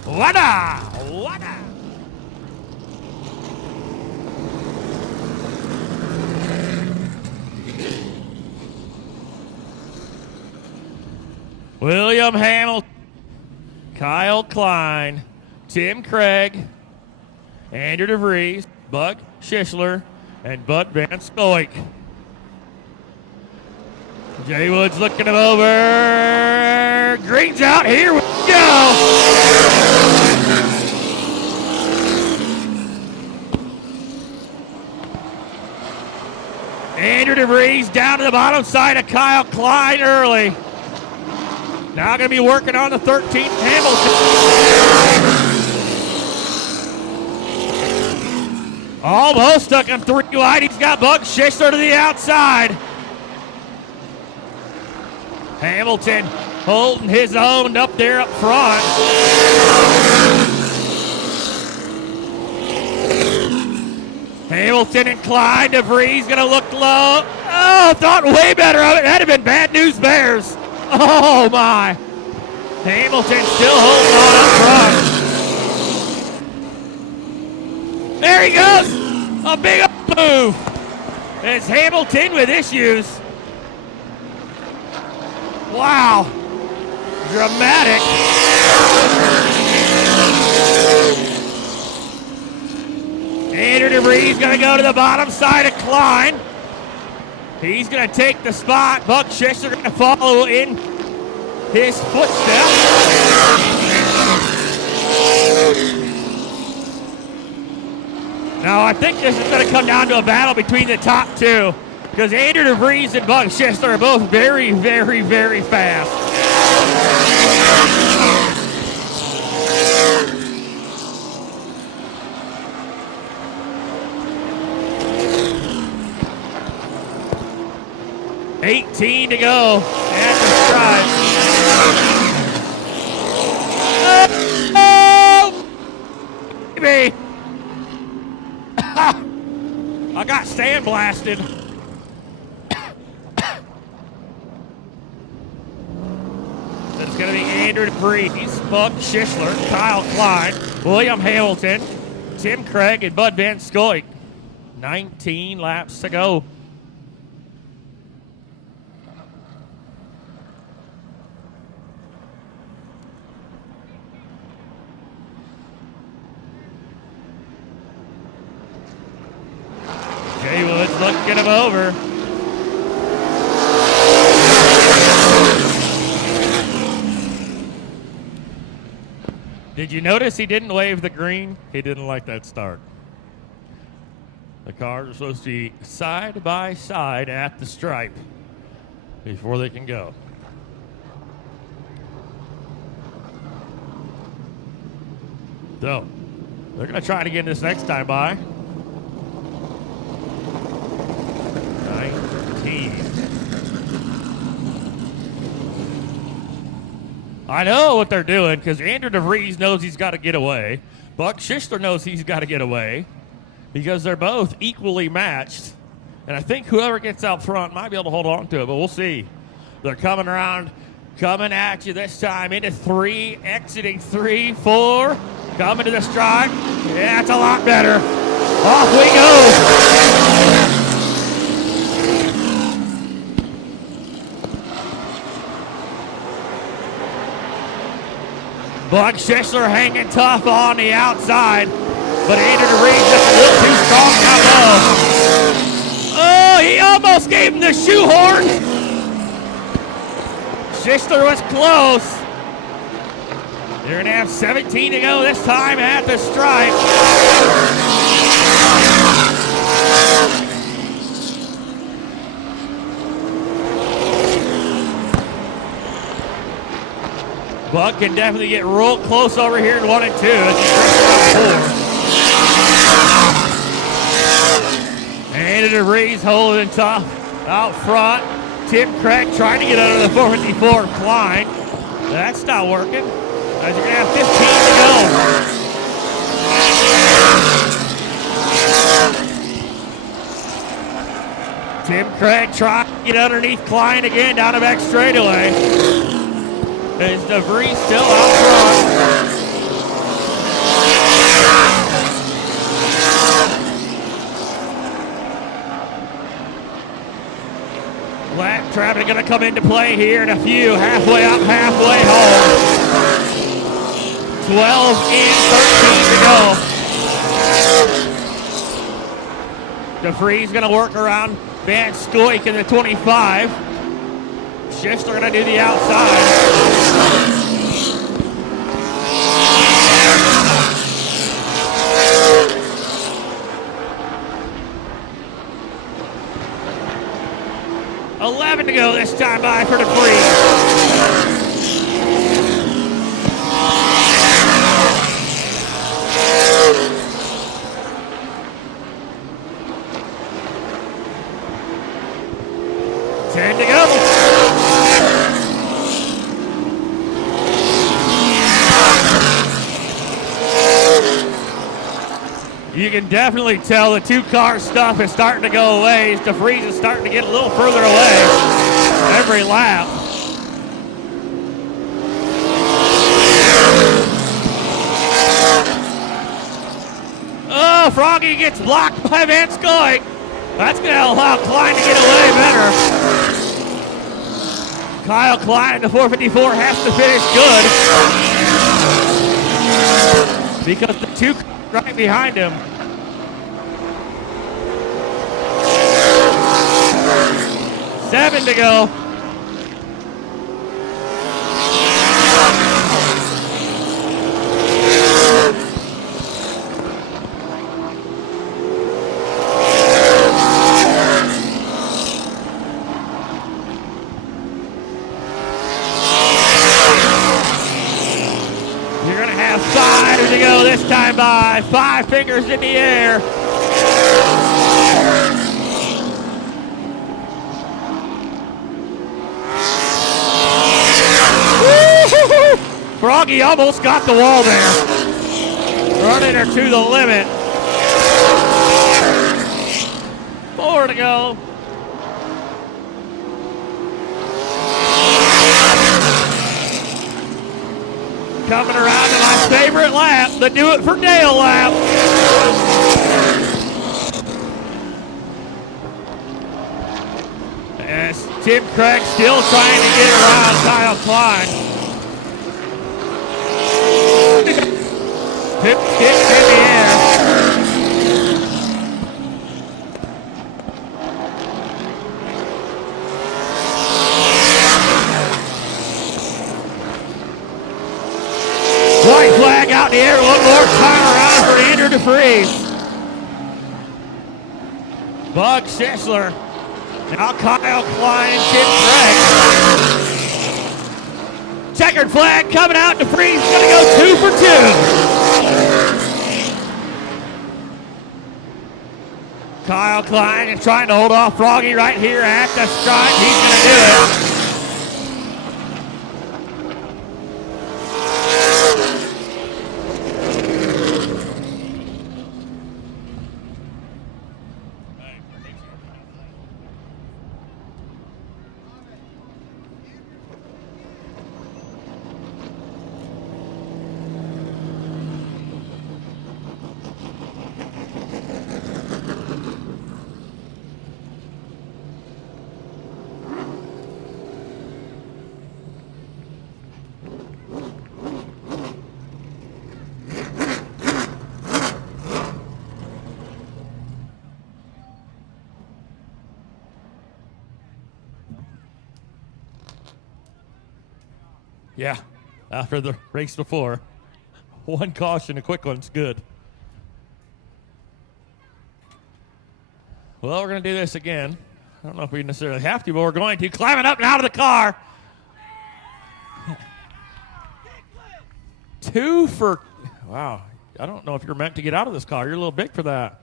Wada! Wada! William Hamilton, Kyle Klein, Tim Craig, Andrew DeVries, Buck Schishler, and Bud Van Scoik. Jay Woods looking him over. Green's out. Here we go. Andrew DeVries down to the bottom side of Kyle Klein early. Now going to be working on the 13th Hamilton. Almost stuck him 3 wide. He's got Buck Schishler to the outside. Hamilton holding his own up there up front. Hamilton and Klein. DeVries going to look low. Oh, thought way better of it. That'd have been bad news bears. Oh, my. Hamilton still holding on up front. There he goes. A big up move. It's Hamilton with issues. Wow. Dramatic. Andrew DeVries going to go to the bottom side of Klein. He's going to take the spot. Buck Schishler going to follow in his footsteps. Now, I think this is going to come down to a battle between the top two, because Andrew DeVries and Buck Schishler are both very, very, very fast. $18 to go at the stripe. Oh, baby. I got sandblasted. It's going to be Andrew DeVries, Buck Schishler, Kyle Klein, William Hamilton, Tim Craig, and Bud Van Scoik. 19 laps to go. Jay Woods looking him over. Did you notice he didn't wave the green? He didn't like that start. The cars are supposed to be side by side at the stripe before they can go. So, they're going to try it again this next time by. 19. I know what they're doing, because Andrew DeVries knows he's got to get away. Buck Schishler knows he's got to get away, because they're both equally matched. And I think whoever gets out front might be able to hold on to it, but we'll see. They're coming around, coming at you this time into 3, exiting 3, 4, coming to the stripe. Yeah, it's a lot better. Off we go. Buck Schishler hanging tough on the outside, but Andrew DeVries just a little too strong down low. Oh, he almost gave him the shoehorn. Schishler was close. They're going to have 17 to go this time at the stripe. Buck can definitely get real close over here in 1 and 2. Andrew DeVries holding tough out front. Tim Craig trying to get under the 454 Klein. That's not working. As you're going to have 15 to go. Tim Craig trying to get underneath Klein again down the back straightaway. Is DeVries still out front? Lap traffic going to come into play here in a few. Halfway up, halfway home. 12 in, 13 to go. DeVries going to work around Van Scoik in the 25. Shifts are going to do the outside. To go this time by for the free. Ten to go. You can definitely tell the two-car stuff is starting to go away. DeVries is starting to get a little further away every lap. Oh, Froggy gets blocked by Van Scoik. That's going to allow Klein to get away better. Kyle Klein, the 454, has to finish good because the two right behind him. Seven to go. You're going to have 5 to go this time by. 5 fingers in the air. Froggy almost got the wall there. Running her to the limit. 4 to go. Coming around to my favorite lap, the Do It for Dale lap. As Tim Craig still trying to get around Kyle Klein. Tip kicks in the air. White flag out in the air. One more time around for Andrew DeVries. Bug Schissler. Now Kyle Klein, Tim Craig. Checkered flag coming out. DeVries going to go 2 for 2. Kyle Klein is trying to hold off Froggy right here at the stripe. He's going to do it. Yeah, after the race before. One caution, a quick one's good. Well, we're going to do this again. I don't know if we necessarily have to, but we're going to. Climbing up and out of the car. 2 for, wow. I don't know if you're meant to get out of this car. You're a little big for that.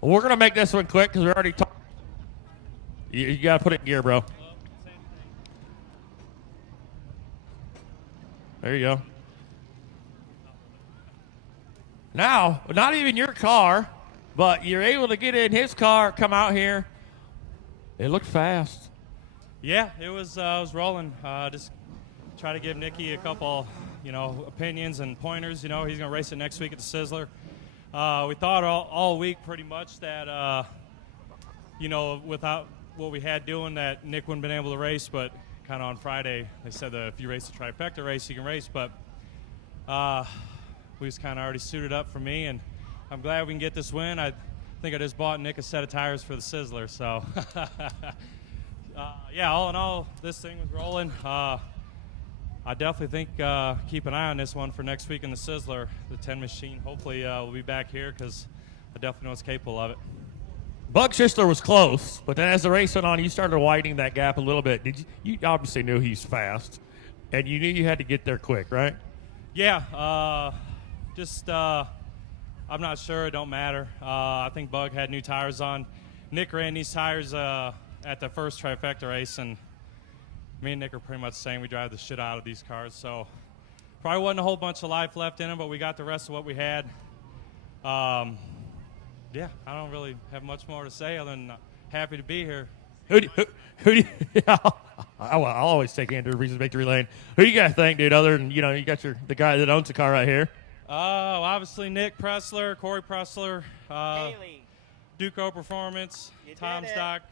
Well, we're going to make this one quick because we already talked. You got to put it in gear, bro. There you go. Now, not even your car, but you're able to get in his car, come out here. It looked fast. Yeah, it was rolling. Just try to give Nicky a couple, opinions and pointers. He's going to race it next week at the Sizzler. We thought all week pretty much that, without what we had doing, that Nick wouldn't have been able to race, but kind of on Friday they said that if you race the trifecta race, you can race, but we was kind of already suited up for me, and I'm glad we can get this win. I think I just bought Nick a set of tires for the Sizzler, so all in all, this thing was rolling. I definitely think keep an eye on this one for next week in the Sizzler, the 10 machine. Hopefully we'll be back here because I definitely know it's capable of it. Bug Schistler was close, but then as the race went on, you started widening that gap a little bit. You obviously knew he's fast, and you knew you had to get there quick, right? Yeah, I'm not sure. It don't matter. I think Bug had new tires on. Nick ran these tires at the first trifecta race, and me and Nick are pretty much saying we drive the shit out of these cars. So probably wasn't a whole bunch of life left in them, but we got the rest of what we had. I don't really have much more to say other than happy to be here. Who do you, I'll always take Andrew Reese's victory lane. Who do you guys think, dude, other than, you got the guy that owns the car right here? Obviously Nick Pressler, Corey Pressler, Duco Performance, Tom Stock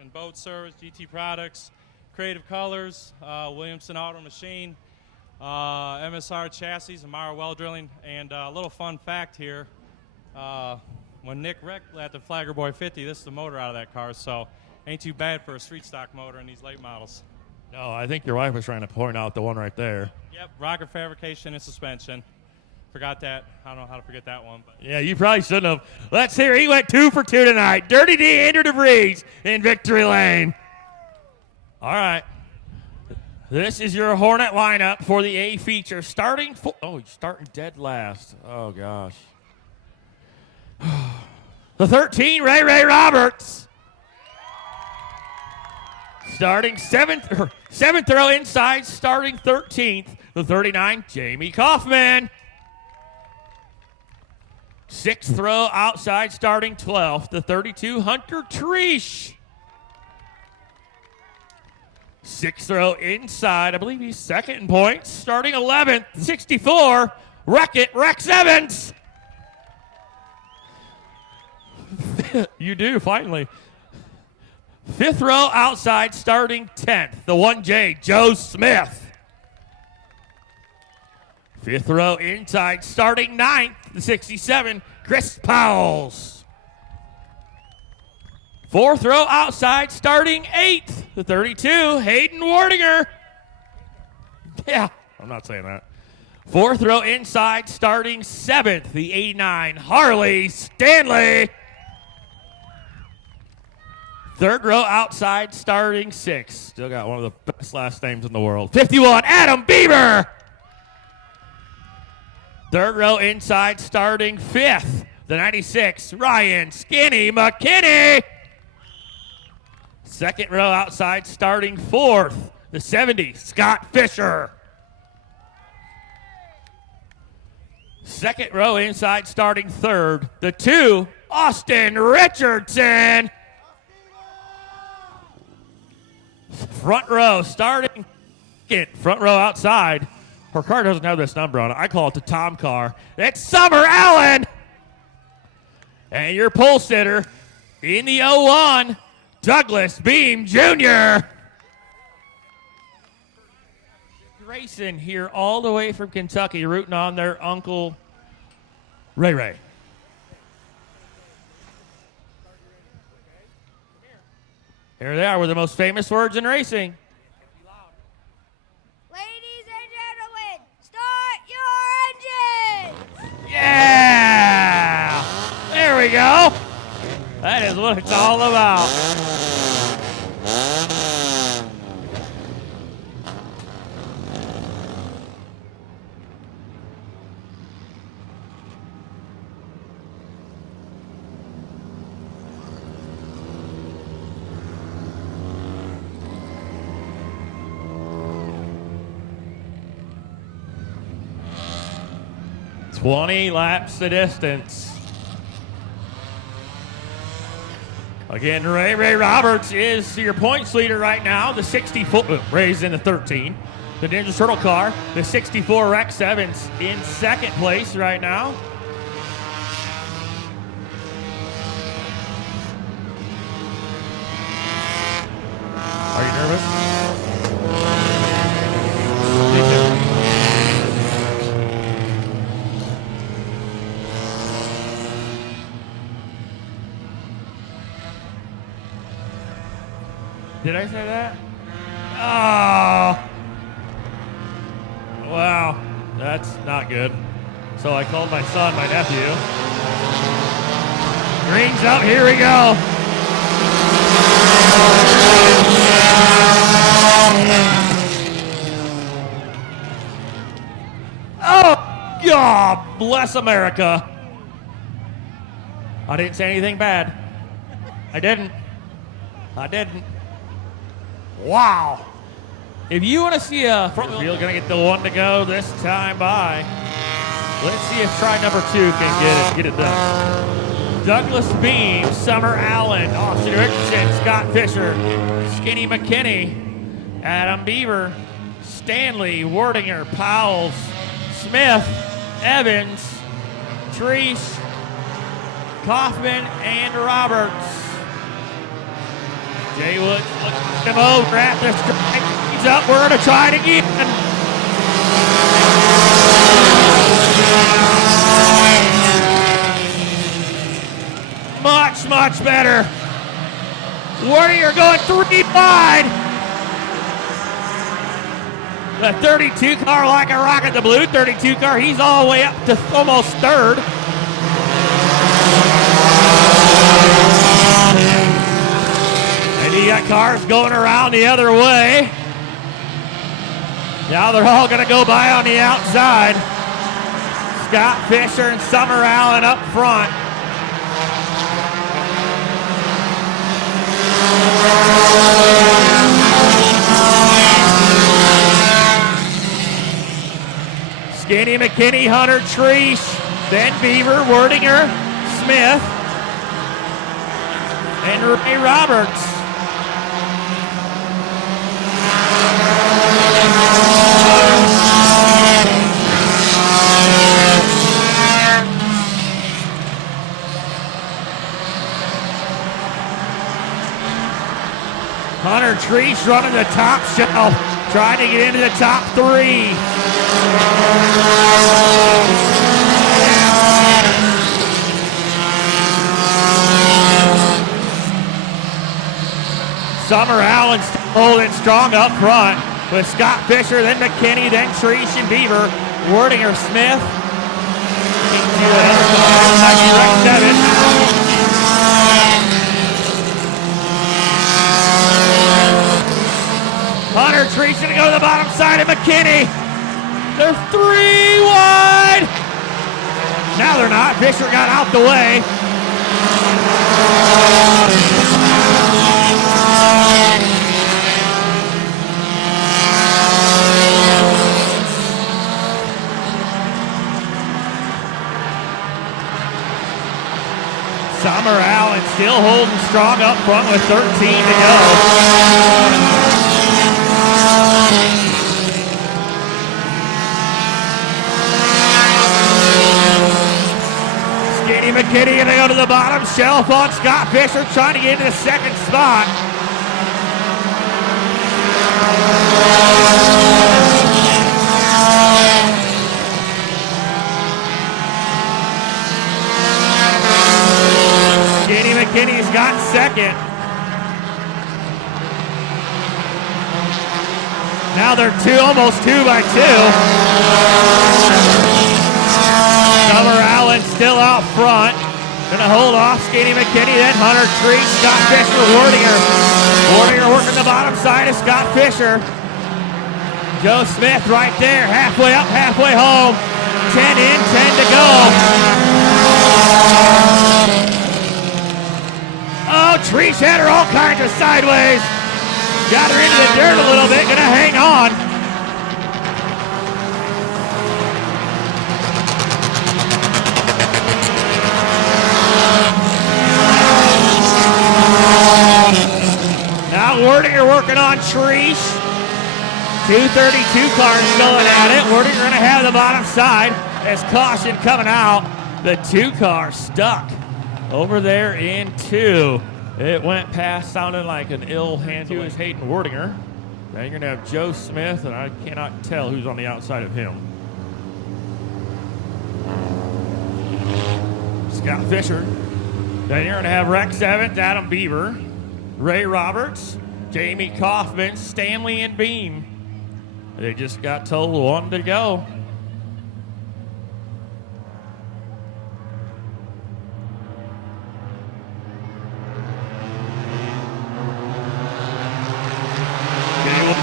and Boat Service, GT Products, Creative Colors, Williamson Auto Machine, MSR Chassis, Amara Well Drilling, and a little fun fact here. When Nick wrecked at the Flagger Boy 50, this is the motor out of that car, so ain't too bad for a street stock motor in these late models. No, I think your wife was trying to point out the one right there. Yep, rocker fabrication and suspension. Forgot that. I don't know how to forget that one. But. Yeah, you probably shouldn't have. Let's hear. He went 2 for 2 tonight. Dirty D, Andrew DeVries in victory lane. All right. This is your Hornet lineup for the A-Feature. He's starting dead last. Oh, gosh. The 13, Ray Roberts. Starting seventh row inside, starting 13th. The 39, Jamie Kaufman. 6th row outside, starting 12th. The 32, Hunter Treesh. 6th row inside, I believe he's second in points. Starting 11th, 64, Rex Evans. You do, finally. 5th row outside, starting 10th. The 1J, Joe Smith. 5th row inside, starting 9th. The 67, Chris Powells. 4th row outside, starting 8th. The 32, Hayden Wardinger. Yeah, I'm not saying that. 4th row inside, starting 7th. The 89, Harley Stanley. 3rd row outside, starting 6th. Still got one of the best last names in the world. 51, Adam Bieber. 3rd row inside, starting 5th. The 96, Ryan Skinny McKinney. 2nd row outside, starting 4th. The 70, Scott Fisher. 2nd row inside, starting 3rd. The 2, Austin Richardson. Front row, starting front row outside. Her car doesn't have this number on it. I call it the Tom car. It's Summer Allen. And your pole sitter in the 01, Douglas Beam Jr. Grayson here all the way from Kentucky, rooting on their uncle Ray. Here they are with the most famous words in racing. Ladies and gentlemen, start your engines! Yeah! There we go. That is what it's all about. 20 laps the distance. Again, Ray Roberts is your points leader right now. The 64, Ray's in the 13. The Ninja Turtle car, the 64 Rex Evans in second place right now. Are you nervous? Me too. Did I say that? Oh! Wow, that's not good. So I called my son, my nephew. Green's up, here we go. Oh, God bless America. I didn't say anything bad. I didn't. Wow. If you want to see a front wheel, gonna get the one to go this time by. Let's see if try number 2 can get it done. Douglas Beam, Summer Allen, Austin Richardson, Scott Fisher, Skinny McKinney, Adam Beaver, Stanley, Wordinger, Powles, Smith, Evans, Treese, Kaufman, and Roberts. Jay Woods looks him over at the strike. He's up. We're going to try it again. Much better. Warrior going 3 wide. The 32 car like a rocket. The blue 32 car, he's all the way up to almost third. And you got cars going around the other way. Now they're all going to go by on the outside. Scott Fisher and Summer Allen up front. Skinny McKinney, Hunter Treese, then Beaver, Wordinger, Smith, and Ray Roberts. Hunter Treese running the top shelf, trying to get into the top 3. Summer Allen holding strong up front with Scott Fisher, then McKinney, then Treese and Beaver, Wordinger, Smith. Hunter Treese going to go to the bottom side of McKinney. They're 3 wide. Now they're not. Fisher got out the way. Summer Allen still holding strong up front with 13 to go. Skinny McKinney going to go to the bottom shelf on Scott Fisher, trying to get into the second spot. Skinny McKinney's got second. Now they're almost 2 by 2. Summer Allen still out front. Gonna hold off Skinny McKinney, then Hunter Treese, Scott Fisher, Wordinger. Wordinger working the bottom side of Scott Fisher. Joe Smith right there, halfway up, halfway home. 10 in, 10 to go. Oh, Treese had her all kinds of sideways. Got her into the dirt a little bit, gonna hang on. working on Treese. 232 cars going at it. We're going to have the bottom side as caution coming out. The 2 car stuck over there in 2. It went past, sounding like an ill handle. Is Hayden Wordinger. Now you're going to have Joe Smith, and I cannot tell who's on the outside of him. Scott Fisher. Then you're going to have Rex Evans, Adam Beaver, Ray Roberts, Jamie Kaufman, Stanley, and Beam. They just got told 1 to go.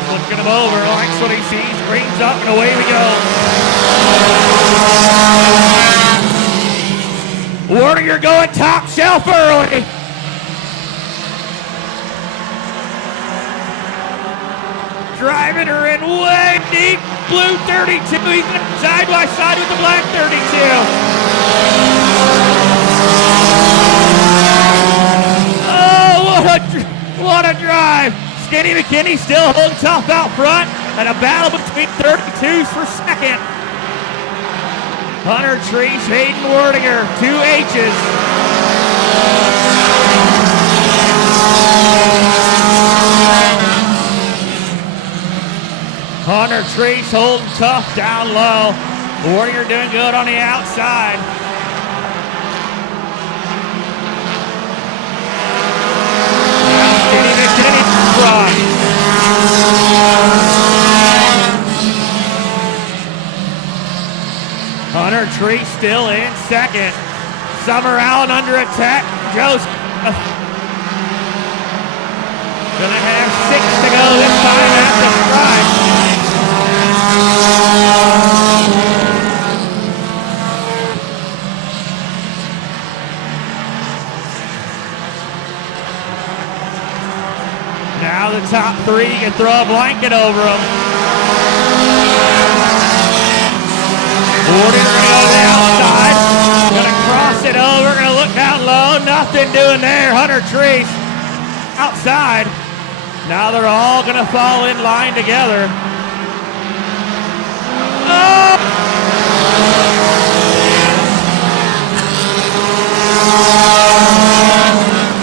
Looking him over, likes what he sees, brings up, and away we go. Wordinger going top shelf early. Driving her in way deep, blue 32. He's side by side with the black 32. Oh, what a drive. Skinny McKinney still holding tough out front, and a battle between 32s for second. Hunter Treese, Hayden Wordinger, 2 H's. Hunter Treese holding tough down low. Wordinger doing good on the outside. Skinny McKinney front. Hunter Treese still in second. Summer Allen under attack. Joseph gonna have 6 to go this time at the stripe. Now the top 3 can throw a blanket over them. Wordinger gonna go to the outside. Gonna cross it over. Gonna look down low. Nothing doing there. Hunter Treese outside. Now they're all gonna fall in line together. Oh!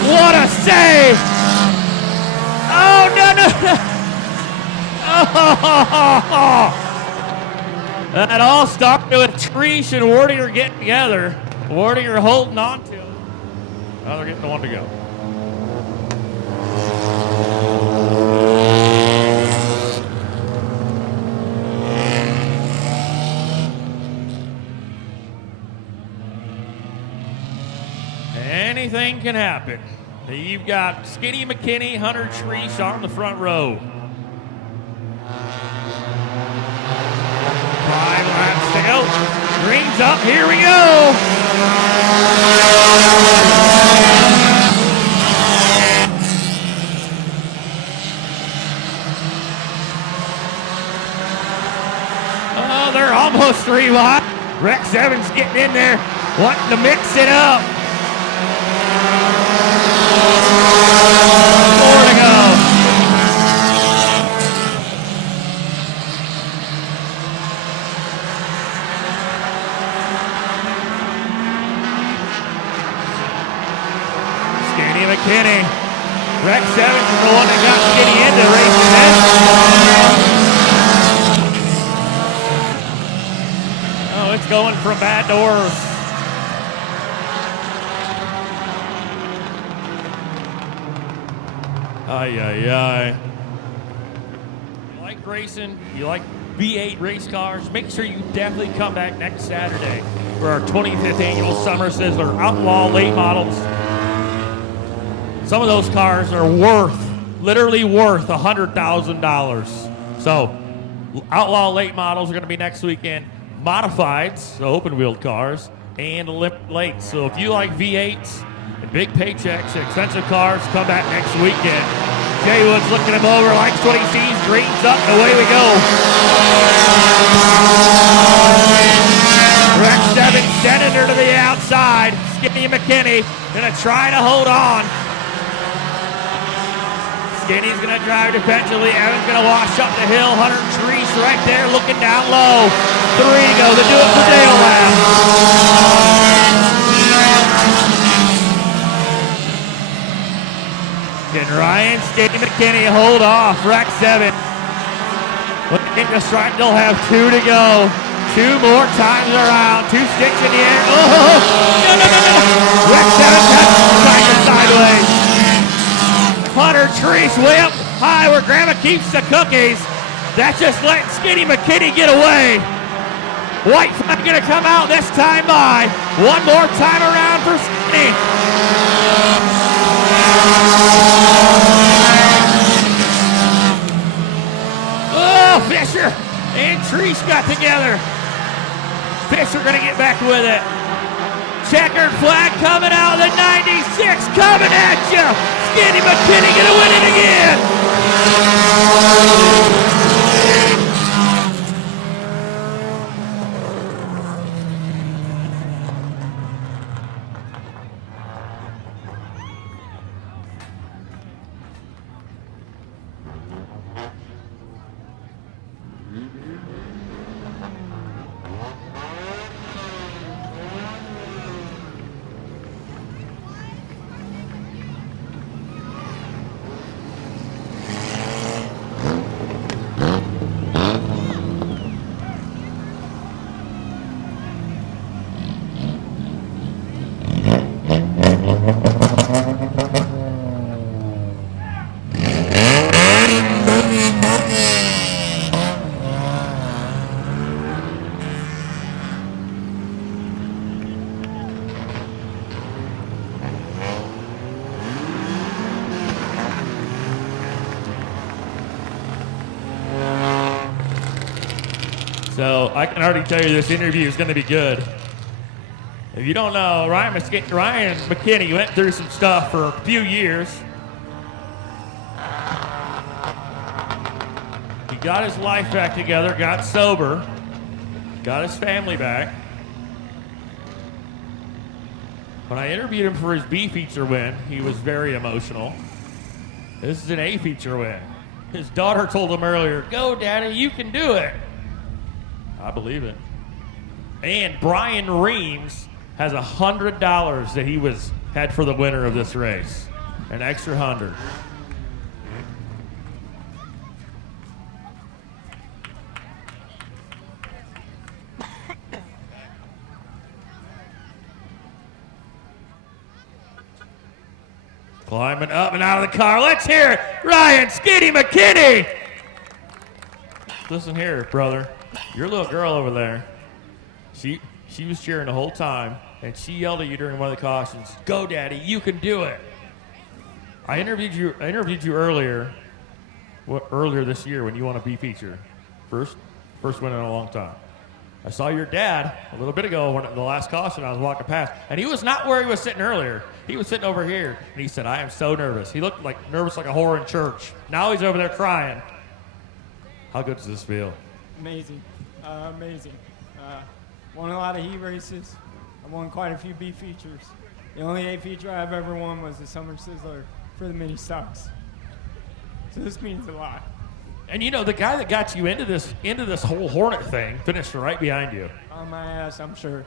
What a save! Oh, no. Oh. That all started with Treese and Wordinger getting together. Wordinger holding on to him. Now they're getting the 1 to go. Anything can happen. You've got Skinny McKinney, Hunter Treese on the front row. 5 laps to go. Green's up. Here we go. Oh, they're almost 3 wide. Rex Evans getting in there, wanting to mix it up. 4 to go. Skinny McKinney. Rex Evans is the one that got Skinny into racing this. Oh, it's going from bad to worse. Ay. You like racing, you like V8 race cars, make sure you definitely come back next Saturday for our 25th annual Summer Sizzler Outlaw Late Models. Some of those cars are literally worth $100,000. So, Outlaw Late Models are going to be next weekend. Modifieds, so open-wheeled cars, and Olympic Late. So if you like V8s, and big paychecks, expensive cars, come back next weekend. Jay Woods looking him over, likes what he sees, greens up, and away we go. Rex Evans sending her to the outside. Skinny McKinney gonna try to hold on. Skinny's going to drive defensively. Evan's going to wash up the hill. Hunter Treese right there looking down low. 3 go. They do it for Dale lap. Can Ryan Skinny McKinney hold off? Wreck 7. Looking to strike. They'll have 2 to go. 2 more times around. 2 sticks in the air. Oh! No. Wreck 7 cuts sideways. Hunter Treese way up high where Grandma keeps the cookies. That's just letting Skinny McKinney get away. White flag gonna come out this time by. 1 more time around for Skinny. Oh, Fisher and Treese got together. Fisher gonna get back with it. Checkered flag coming out of the 96, coming at you. Skinny McKinney gonna win it again. So I can already tell you this interview is going to be good. If you don't know, Ryan McKinney went through some stuff for a few years. He got his life back together, got sober, got his family back. When I interviewed him for his B-Feature win, he was very emotional. This is an A-Feature win. His daughter told him earlier, "Go, Daddy, you can do it." I believe it. And Brian Reams has $100 that he had for the winner of this race. An extra 100. Climbing up and out of the car. Let's hear it. Ryan Skinny McKinney. Listen here, brother. Your little girl over there, she was cheering the whole time, and she yelled at you during one of the cautions, "Go, Daddy, you can do it." I interviewed you earlier this year when you won a B-Feature. First win in a long time. I saw your dad a little bit ago when the last caution I was walking past, and he was not where he was sitting earlier. He was sitting over here, and he said, "I am so nervous." He looked nervous like a whore in church. Now he's over there crying. How good does this feel? Amazing. Amazing. Won a lot of heat races. I won quite a few B-Features. The only A-Feature I've ever won was the Summer Sizzler for the mini stocks. So this means a lot. And you know, the guy that got you into this whole Hornet thing finished right behind you. On my ass, I'm sure.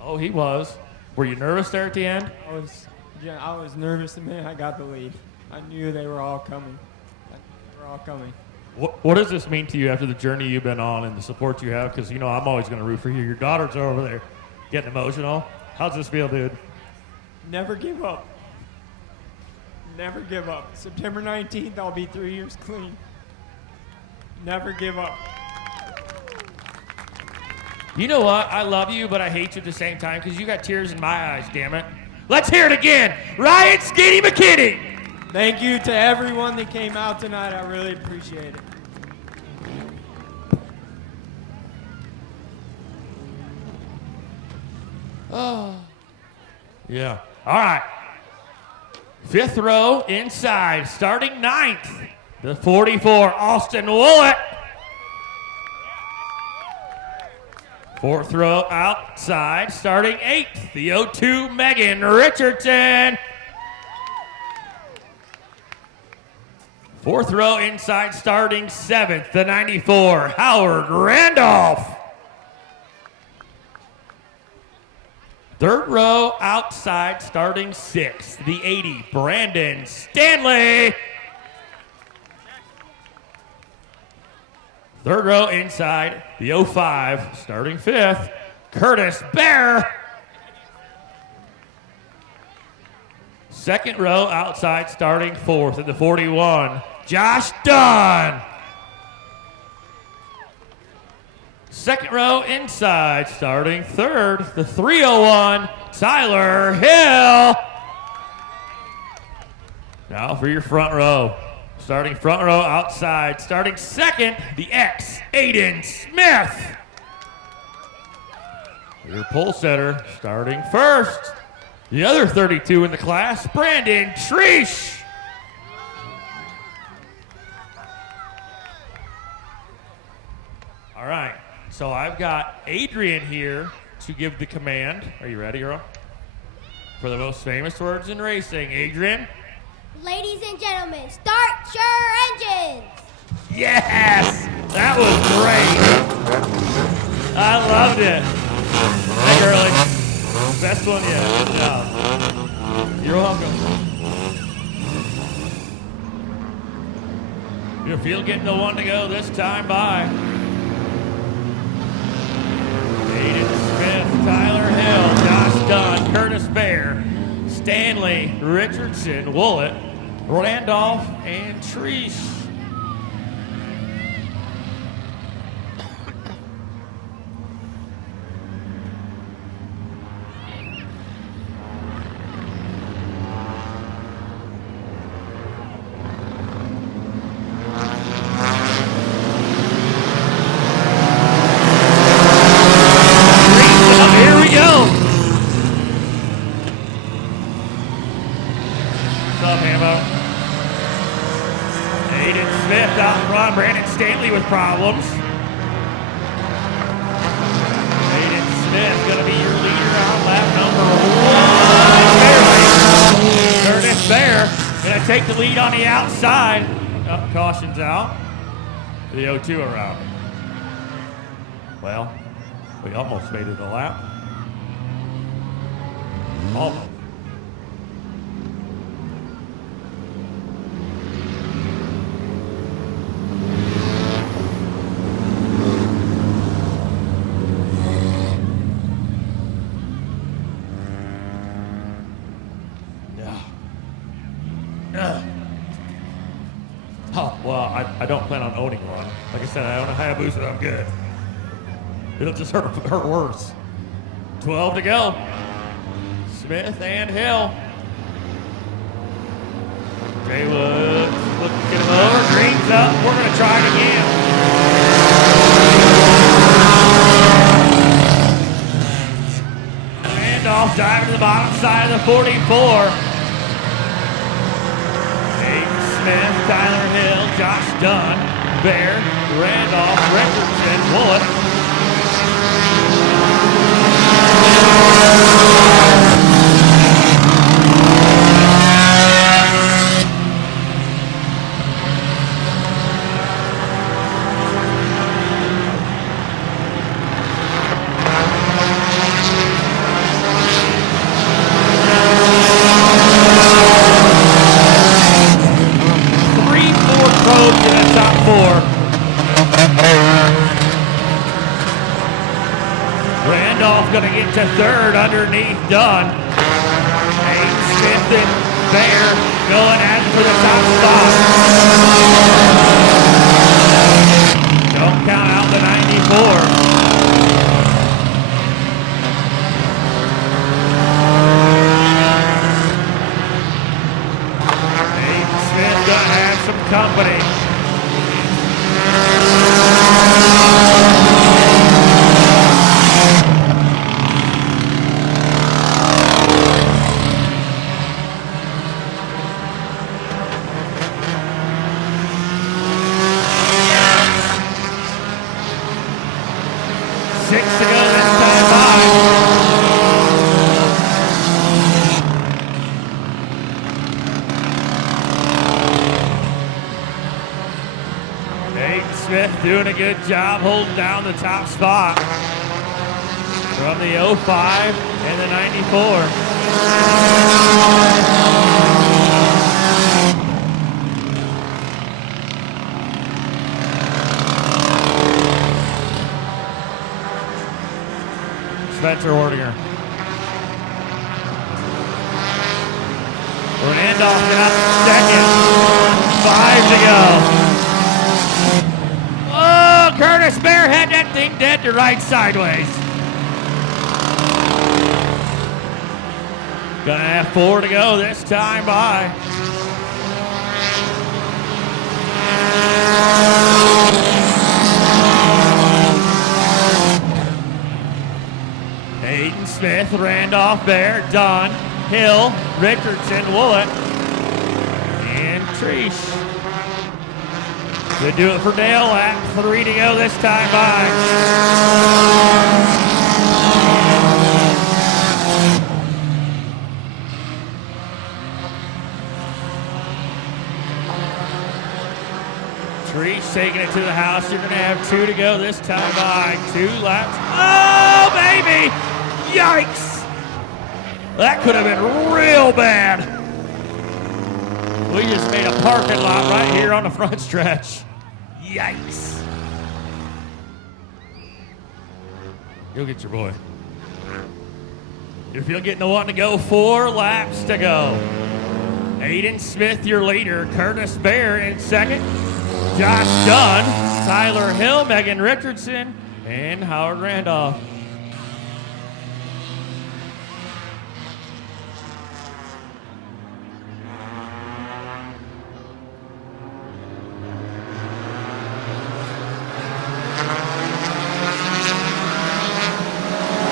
Oh, he was. Were you nervous there at the end? I was nervous the minute I got the lead. I knew they were all coming. What does this mean to you after the journey you've been on and the support you have? Because, you know, I'm always going to root for you. Your daughter's over there getting emotional. How's this feel, dude? Never give up. Never give up. September 19th, I'll be 3 years clean. Never give up. You know what? I love you, but I hate you at the same time because you got tears in my eyes, damn it. Let's hear it again. Ryan Skinny McKinney. Thank you to everyone that came out tonight. I really appreciate it. Oh. Yeah. All right. 5th row inside, starting 9th. The 44, Austin Willett. 4th row outside, starting 8th. The 02, Megan Richardson. Fourth row inside starting 7th, the 94, Howard Randolph. Third row outside starting 6th, the 80, Brandon Stanley. Third row inside, the 05, starting 5th, Curtis Bear. Second row outside starting 4th at the 41, Josh Dunn. Second row inside starting 3rd, the 301, Tyler Hill. Now for your front row. Starting front row outside, starting 2nd, the X, Aiden Smith. Your pole setter, starting 1st, the other 32 in the class, Brandon Treesh. All right, so I've got Adrian here to give the command. Are you ready, Earl? For the most famous words in racing, Adrian. Ladies and gentlemen, start your engines. Yes! That was great. I loved it. Hey, Gurley. Best one yet. Good job. You're welcome. Your field getting the one to go this time by. Aiden Smith, Tyler Hill, Josh Dunn, Curtis Bear, Stanley, Richardson, Woollett, Randolph, and Treese. Here we go. What's up, Hambo? Aiden Smith out front. Brandon Stanley with problems. Aiden Smith going to be your leader on lap number 1. Curtis Bear going to take the lead on the outside. Oh, caution's out. The 0-2 around. Well, we almost made it a lap. Almost. Oh, well, I don't plan on owning one. Like I said, I own a Hayabusa, I'm good. It'll just hurt worse. 12 to go. Smith and Hill. Jay Woods looking to get him over. Green's up. We're going to try it again. Randolph diving to the bottom side of the 44. Smith, Tyler Hill, Josh Dunn, Bear, Randolph, Richardson, Woollett. Going to get to 3rd underneath Dunn. Aiden Smith and Bear going at it for the top spot. Don't count out the 94. Aiden Smith going to have some company. a good job holding down the top spot from the 05 and the 94. Spencer Ordinger. Randolph got second. 5 to go. Oh, Curtis Bear had that thing dead to right sideways. Gonna have 4 to go this time by. Hayden Smith, Randolph, Bear, Dunn, Hill, Richardson, Willett, and Treesh. They do it for Dale lap. 3 to go this time by. Treesh taking it to the house. You're going to have 2 to go this time by. 2 laps. Oh, baby! Yikes! That could have been real bad. We just made a parking lot right here on the front stretch. Yikes. You'll get your boy. If you're getting the one to go, 4 laps to go. Aiden Smith, your leader. Curtis Bear in second. Josh Dunn, Tyler Hill, Megan Richardson, and Howard Randolph.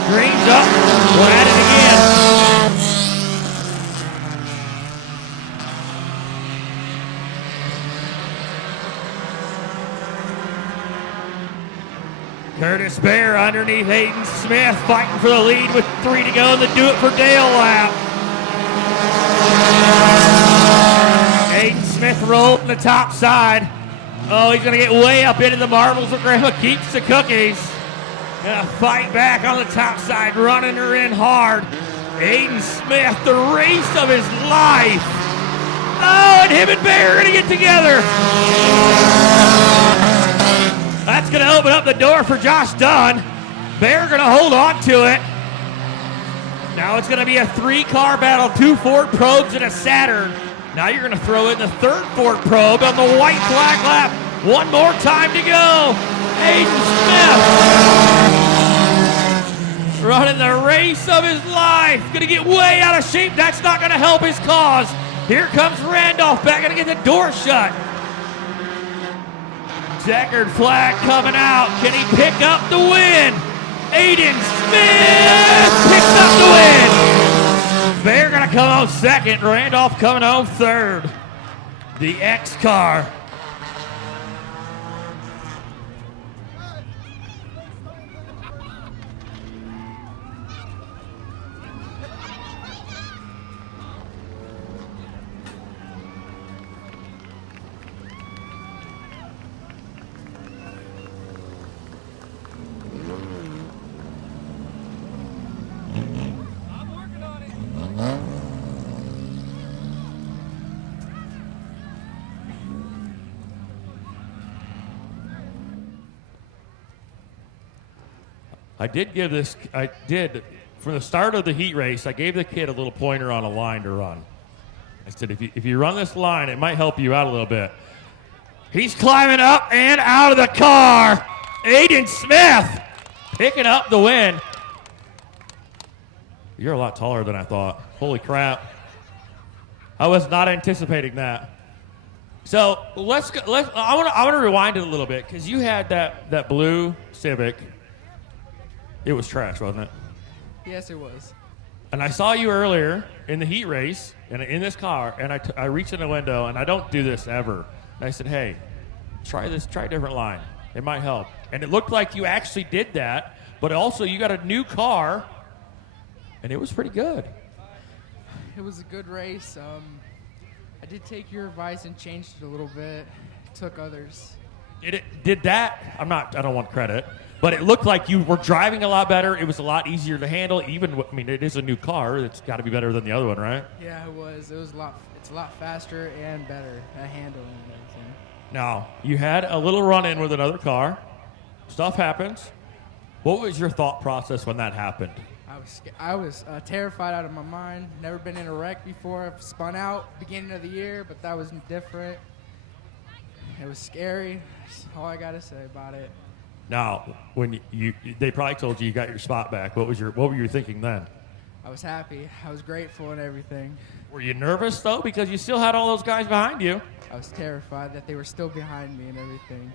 Green's up. We're at it again. Curtis Bear underneath Hayden Smith, fighting for the lead with 3 to go in the Do It For Dale lap. Hayden Smith rolling the top side. Oh, he's going to get way up into the marbles where Grandma keeps the cookies. Gonna fight back on the top side, running her in hard. Hayden Smith, the race of his life. Oh, and him and Bear are gonna get together. That's gonna open up the door for Josh Dunn. Bear gonna hold on to it. Now it's gonna be a 3-car battle, 2 Ford probes and a Saturn. Now you're gonna throw in the 3rd Ford probe on the white flag lap. 1 more time to go. Hayden Smith running the race of his life. Gonna get way out of shape. That's not gonna help his cause. Here comes Randolph back, gonna get the door shut. Checkered flag coming out. Can he pick up the win? Aiden Smith picks up the win. Bear gonna come home second. Randolph coming home third. The X car. I did, from the start of the heat race, I gave the kid a little pointer on a line to run. I said, if you run this line, it might help you out a little bit. He's climbing up and out of the car. Aiden Smith picking up the win. You're a lot taller than I thought. Holy crap. I was not anticipating that. So I want to rewind it a little bit, because you had that blue Civic. It was trash, wasn't it? Yes, it was. And I saw you earlier in the heat race, and in this car, and I reached in the window, and I don't do this ever. And I said, hey, try a different line. It might help. And it looked like you actually did that, but also you got a new car, and it was pretty good. It was a good race. I did take your advice and changed it a little bit. Took others. Did that? I don't want credit, but it looked like you were driving a lot better. It was a lot easier to handle. It is a new car. It's got to be better than the other one, right? Yeah, it was. It was a lot. It's a lot faster and better at handling and everything. Now, you had a little run-in with another car. Stuff happens. What was your thought process when that happened? I was terrified out of my mind. Never been in a wreck before. I've spun out beginning of the year, but that was different. It was scary. That's all I gotta say about it. Now, when they probably told you got your spot back. What were you thinking then? I was happy. I was grateful and everything. Were you nervous though, because you still had all those guys behind you? I was terrified that they were still behind me and everything.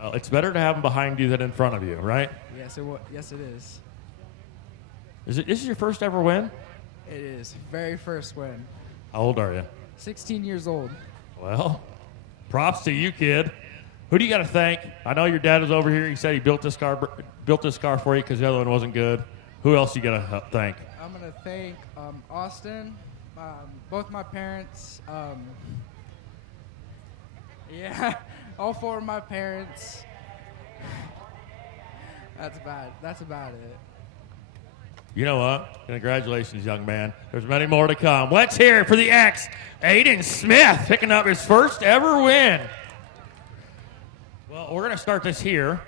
Well, it's better to have them behind you than in front of you, right? Yes, Yes, it is. This is your first ever win? It is. Very first win. How old are you? 16 years old. Well, props to you, kid. Who do you got to thank? I know your dad was over here. He said he built this car for you because the other one wasn't good. Who else you got to thank? I'm gonna thank Austin, both my parents. Yeah, all four of my parents. That's about it. You know what? Congratulations, young man. There's many more to come. Let's hear it for the X. Aiden Smith picking up his first ever win. Well, we're going to start this here.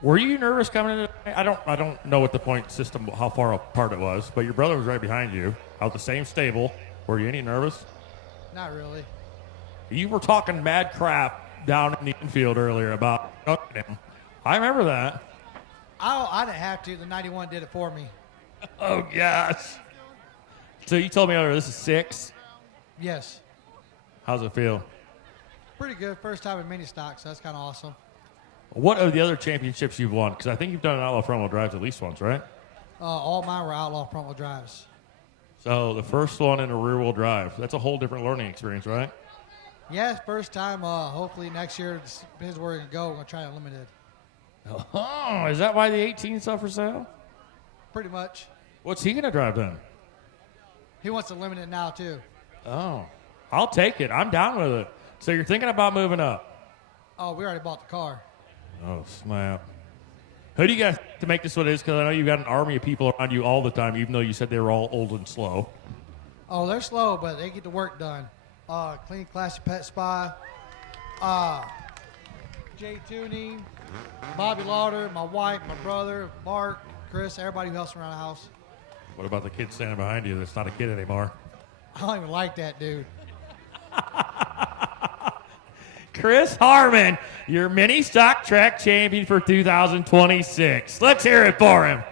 Were you nervous coming in? I don't know what the point system, how far apart it was, but your brother was right behind you, out the same stable. Were you any nervous? Not really. You were talking mad crap down in the infield earlier about him. I remember that. I didn't have to. The 91 did it for me. Oh, gosh. So you told me earlier this is 6. Yes. How's it feel? Pretty good. First time in mini stock, so that's kind of awesome. What are the other championships you've won? Because I think you've done an outlaw front-wheel drives at least once, right? All mine were outlaw front wheel drives. So the first one in a rear-wheel drive. That's a whole different learning experience, right? Yes, first time. Hopefully next year is where we can go. We're going to try unlimited. Oh, is that why the 18's up for sale? Pretty much. What's he going to drive then? He wants to limit it now, too. Oh, I'll take it. I'm down with it. So you're thinking about moving up? Oh, we already bought the car. Oh, snap. Who do you got to make this what it is? Because I know you've got an army of people around you all the time, even though you said they were all old and slow. Oh, they're slow, but they get the work done. Clean Classy Pet Spa, Jay Tuning, Bobby Lauder, my wife, my brother, Mark, Chris, everybody who helps around the house. What about the kid standing behind you that's not a kid anymore? I don't even like that dude. Chris Harmon, your mini stock track champion for 2026. Let's hear it for him.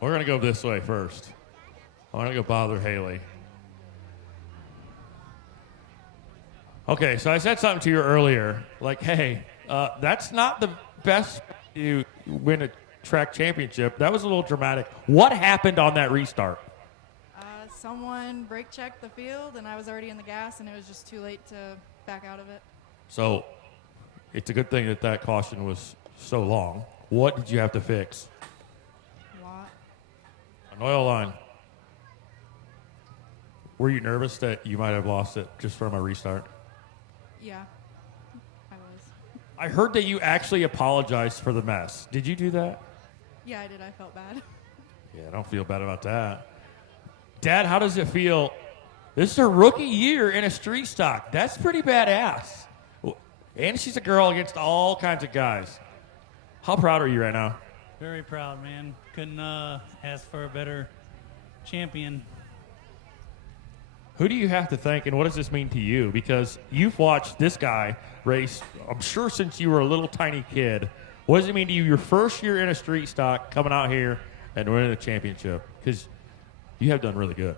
We're going to go this way first. I'm going to go bother Haley. Okay, so I said something to you earlier, like, hey, that's not the best you win a track championship. That was a little dramatic. What happened on that restart? Someone brake checked the field, and I was already in the gas, and it was just too late to back out of it. So it's a good thing that caution was so long. What did you have to fix? A lot. An oil line. Were you nervous that you might have lost it just from a restart? Yeah, I was. I heard that you actually apologized for the mess. Did you do that? Yeah, I did. I felt bad. Yeah, I don't feel bad about that. Dad, how does it feel? This is her rookie year in a street stock. That's pretty badass. And she's a girl against all kinds of guys. How proud are you right now? Very proud, man. Couldn't ask for a better champion. Who do you have to thank, and what does this mean to you? Because you've watched this guy race, I'm sure, since you were a little tiny kid. What does it mean to you, your first year in a street stock, coming out here and winning a championship? Because you have done really good.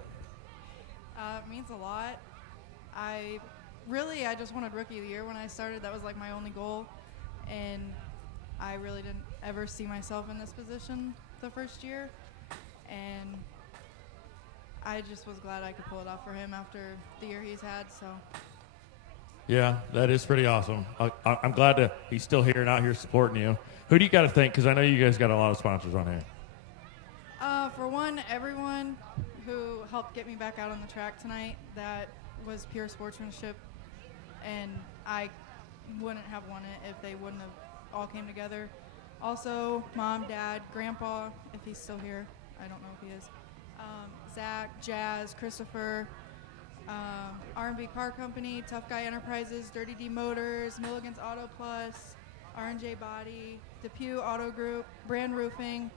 It means a lot. I just wanted Rookie of the Year when I started. That was like my only goal. And I really didn't ever see myself in this position the first year. And I just was glad I could pull it off for him after the year he's had. So. Yeah, that is pretty awesome. I'm glad that he's still here and out here supporting you. Who do you got to thank? Because I know you guys got a lot of sponsors on here. For one, everyone who helped get me back out on the track tonight. That was pure sportsmanship. And I wouldn't have won it if they wouldn't have all came together. Also, Mom, Dad, Grandpa, if he's still here. I don't know if he is. Zach, Jazz, Christopher, R&B Car Company, Tough Guy Enterprises, Dirty D Motors, Milligan's Auto Plus, R&J Body, Depew Auto Group, Brand Roofing,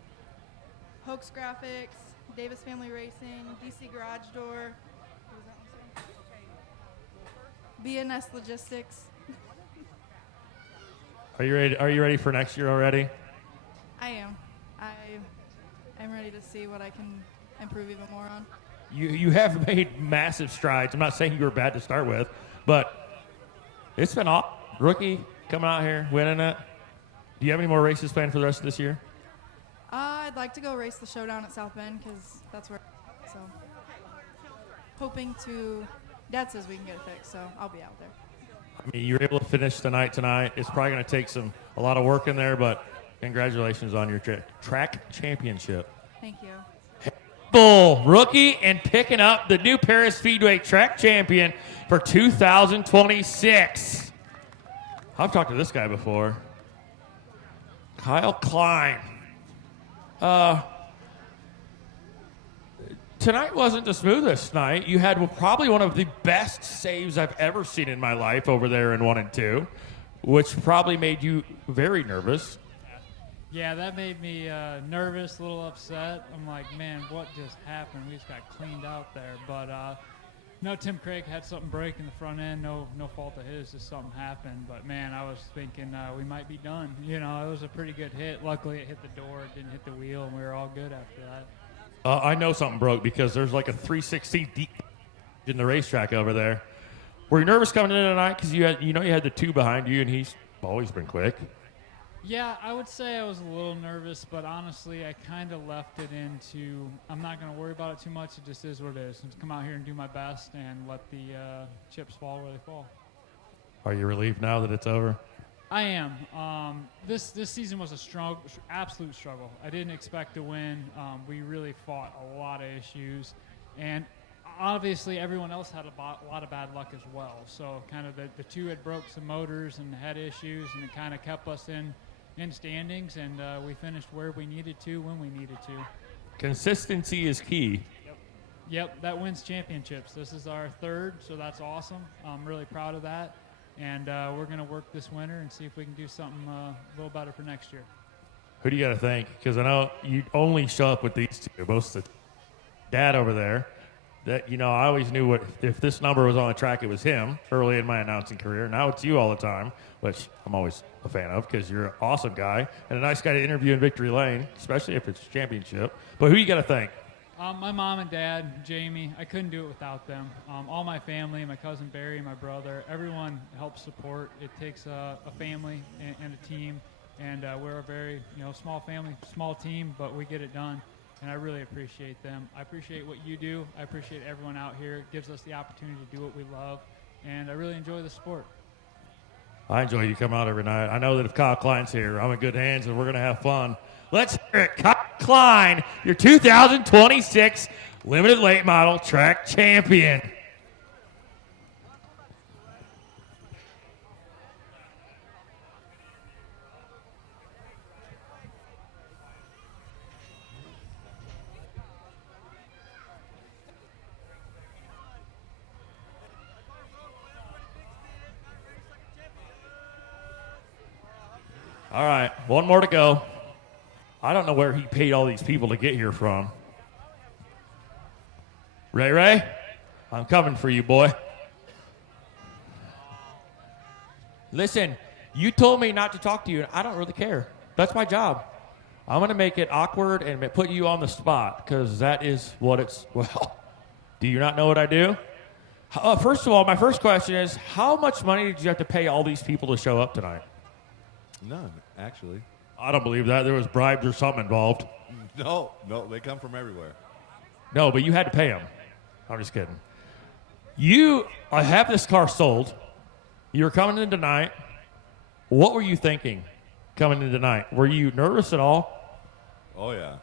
Hoax Graphics, Davis Family Racing, DC Garage Door, what was that one say? BNS Logistics. Are you ready? Are you ready for next year already? I am. I'm ready to see what I can improve even more on. You have made massive strides. I'm not saying you were bad to start with, but it's been awesome. Rookie coming out here, winning it. Do you have any more races planned for the rest of this year? I'd like to go race the showdown at South Bend because that's where. So, hoping to. Dad says we can get it fixed, so I'll be out there. I mean, you're able to finish tonight. It's probably going to take a lot of work in there, but congratulations on your track championship. Thank you. Bull rookie and picking up the new Paris Speedway track champion for 2026. I've talked to this guy before. Kyle Klein. Tonight wasn't the smoothest night. You had probably one of the best saves I've ever seen in my life over there in 1 and 2, which probably made you very nervous. Yeah, that made me nervous, a little upset. I'm like, man, what just happened? We just got cleaned out there. But no, Tim Craig had something break in the front end. No fault of his, just something happened. But man, I was thinking we might be done. You know, it was a pretty good hit. Luckily, it hit the door, it didn't hit the wheel, and we were all good after that. I know something broke because there's like a 316 deep in the racetrack over there. Were you nervous coming in tonight because you had the 2 behind you, and he's always been quick? Yeah, I would say I was a little nervous, but honestly, I kind of left it into I'm not going to worry about it too much. It just is what it is. Just come out here and do my best and let the chips fall where they fall. Are you relieved now that it's over? I am. This season was a absolute struggle. I didn't expect to win. We really fought a lot of issues, and obviously everyone else had a lot of bad luck as well. So kind of the 2 had broke some motors and had issues, and it kind of kept us in standings, and we finished where we needed to when we needed to. Consistency is key. Yep, that wins championships. This is our 3rd, so that's awesome. I'm really proud of that. And we're going to work this winter and see if we can do something a little better for next year. Who do you got to thank? Because I know you only show up with these 2. Most of the dad over there. That I always knew if this number was on the track, it was him early in my announcing career. Now it's you all the time, which I'm always a fan of because you're an awesome guy and a nice guy to interview in Victory Lane, especially if it's a championship. But who you got to thank? My mom and dad, Jamie, I couldn't do it without them. All my family, my cousin Barry, my brother, everyone helps support. It takes a family and a team, and we're a very small family, small team, but we get it done, and I really appreciate them. I appreciate what you do. I appreciate everyone out here. It gives us the opportunity to do what we love, and I really enjoy the sport. I enjoy you come out every night. I know that if Kyle Klein's here, I'm in good hands, and we're going to have fun. Let's hear it, Kyle Klein, your 2026 Limited Late Model Track Champion. All right, one more to go. I don't know where he paid all these people to get here from. Ray, I'm coming for you, boy. Listen, you told me not to talk to you, and I don't really care. That's my job. I'm going to make it awkward and put you on the spot because that is what it's, well, do you not know what I do? First of all, my first question is, how much money did you have to pay all these people to show up tonight? None, actually. I don't believe that. There was bribes or something involved. No, they come from everywhere. No, but you had to pay them. I'm just kidding. I have this car sold. You were coming in tonight. What were you thinking coming in tonight? Were you nervous at all? Oh, yeah.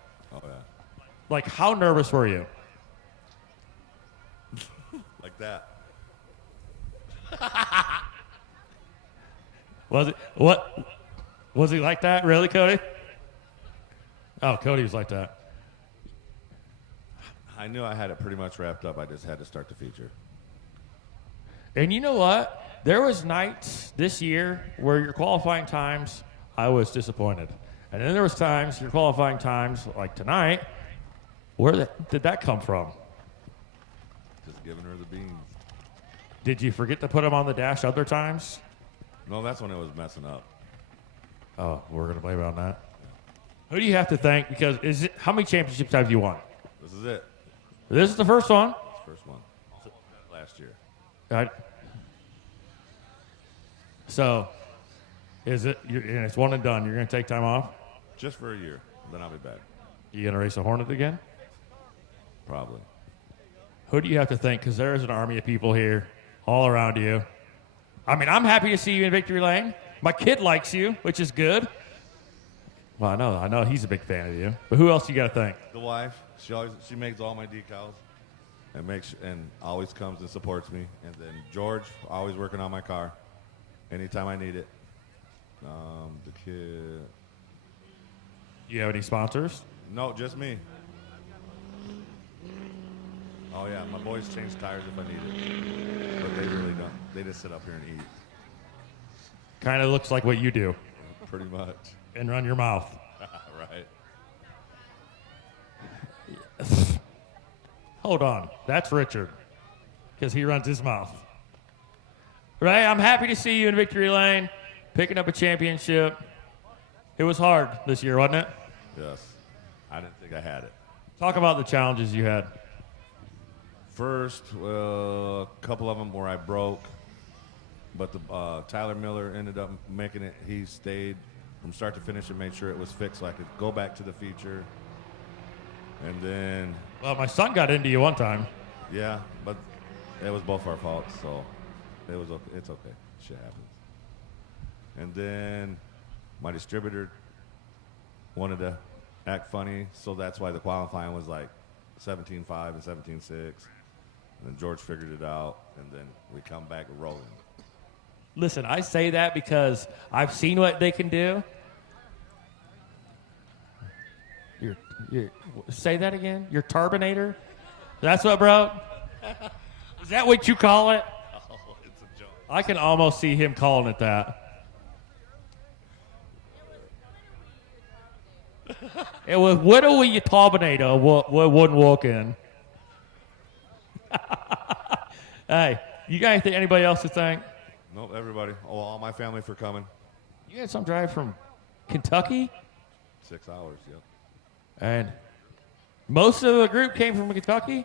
Like, how nervous were you? Like that. Was it what? Was he like that? Really, Cody? Oh, Cody was like that. I knew I had it pretty much wrapped up. I just had to start the feature. And you know what? There was nights this year where your qualifying times, I was disappointed. And then there was times, your qualifying times, like tonight, did that come from? Just giving her the beans. Did you forget to put them on the dash other times? No, that's when it was messing up. Oh, we're going to blame it on that. Who do you have to thank? Because how many championships have you won? This is it. This is the first one. First one. Last year. So, is it? And it's one and done. You're going to take time off? Just for a year. Then I'll be back. You going to race a Hornet again? Probably. Who do you have to thank? Because there is an army of people here all around you. I mean, I'm happy to see you in victory lane. My kid likes you, which is good. Well, I know he's a big fan of you. But who else you got to thank? The wife. She makes all my decals and always comes and supports me. And then George, always working on my car anytime I need it. The kid. You have any sponsors? No, just me. Oh yeah, my boys change tires if I need it, but they really don't. They just sit up here and eat. Kind of looks like what you do. Pretty much. And run your mouth. Right. Hold on. That's Richard. Because he runs his mouth. Right? I'm happy to see you in victory lane, picking up a championship. It was hard this year, wasn't it? Yes. I didn't think I had it. Talk about the challenges you had. First, a couple of them where I broke, but the Tyler Miller ended up making it. He stayed from start to finish and made sure it was fixed so I could go back to the feature. And then... Well, my son got into you one time. Yeah, but it was both our faults, so it's okay. Shit happens. And then my distributor wanted to act funny, so that's why the qualifying was like 17.5 and 17.6. And then George figured it out, and then we come back rolling. Listen, I say that because I've seen what they can do. Say that again? Your Tarbinator? That's what broke? Is that what you call it? Oh, it's a joke. I can almost see him calling it that. It was whittle with your Tarbinator wouldn't walk in. Hey, you guys think anybody else to thank? Nope, everybody. Oh, all my family for coming. You had some drive from Kentucky? 6 hours, yep. And most of the group came from Kentucky?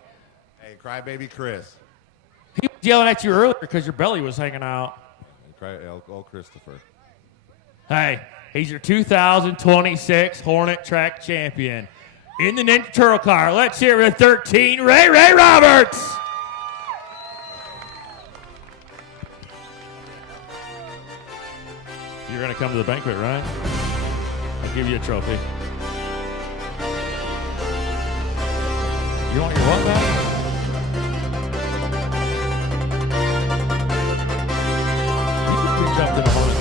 Hey, crybaby Chris. He was yelling at you earlier because your belly was hanging out. Oh, Christopher. Hey, he's your 2026 Hornet Track Champion. In the Ninja Turtle car, let's hear it with 13, Ray Roberts. You're going to come to the banquet, right? I'll give you a trophy. You want your what back? You just jumped in a Hornet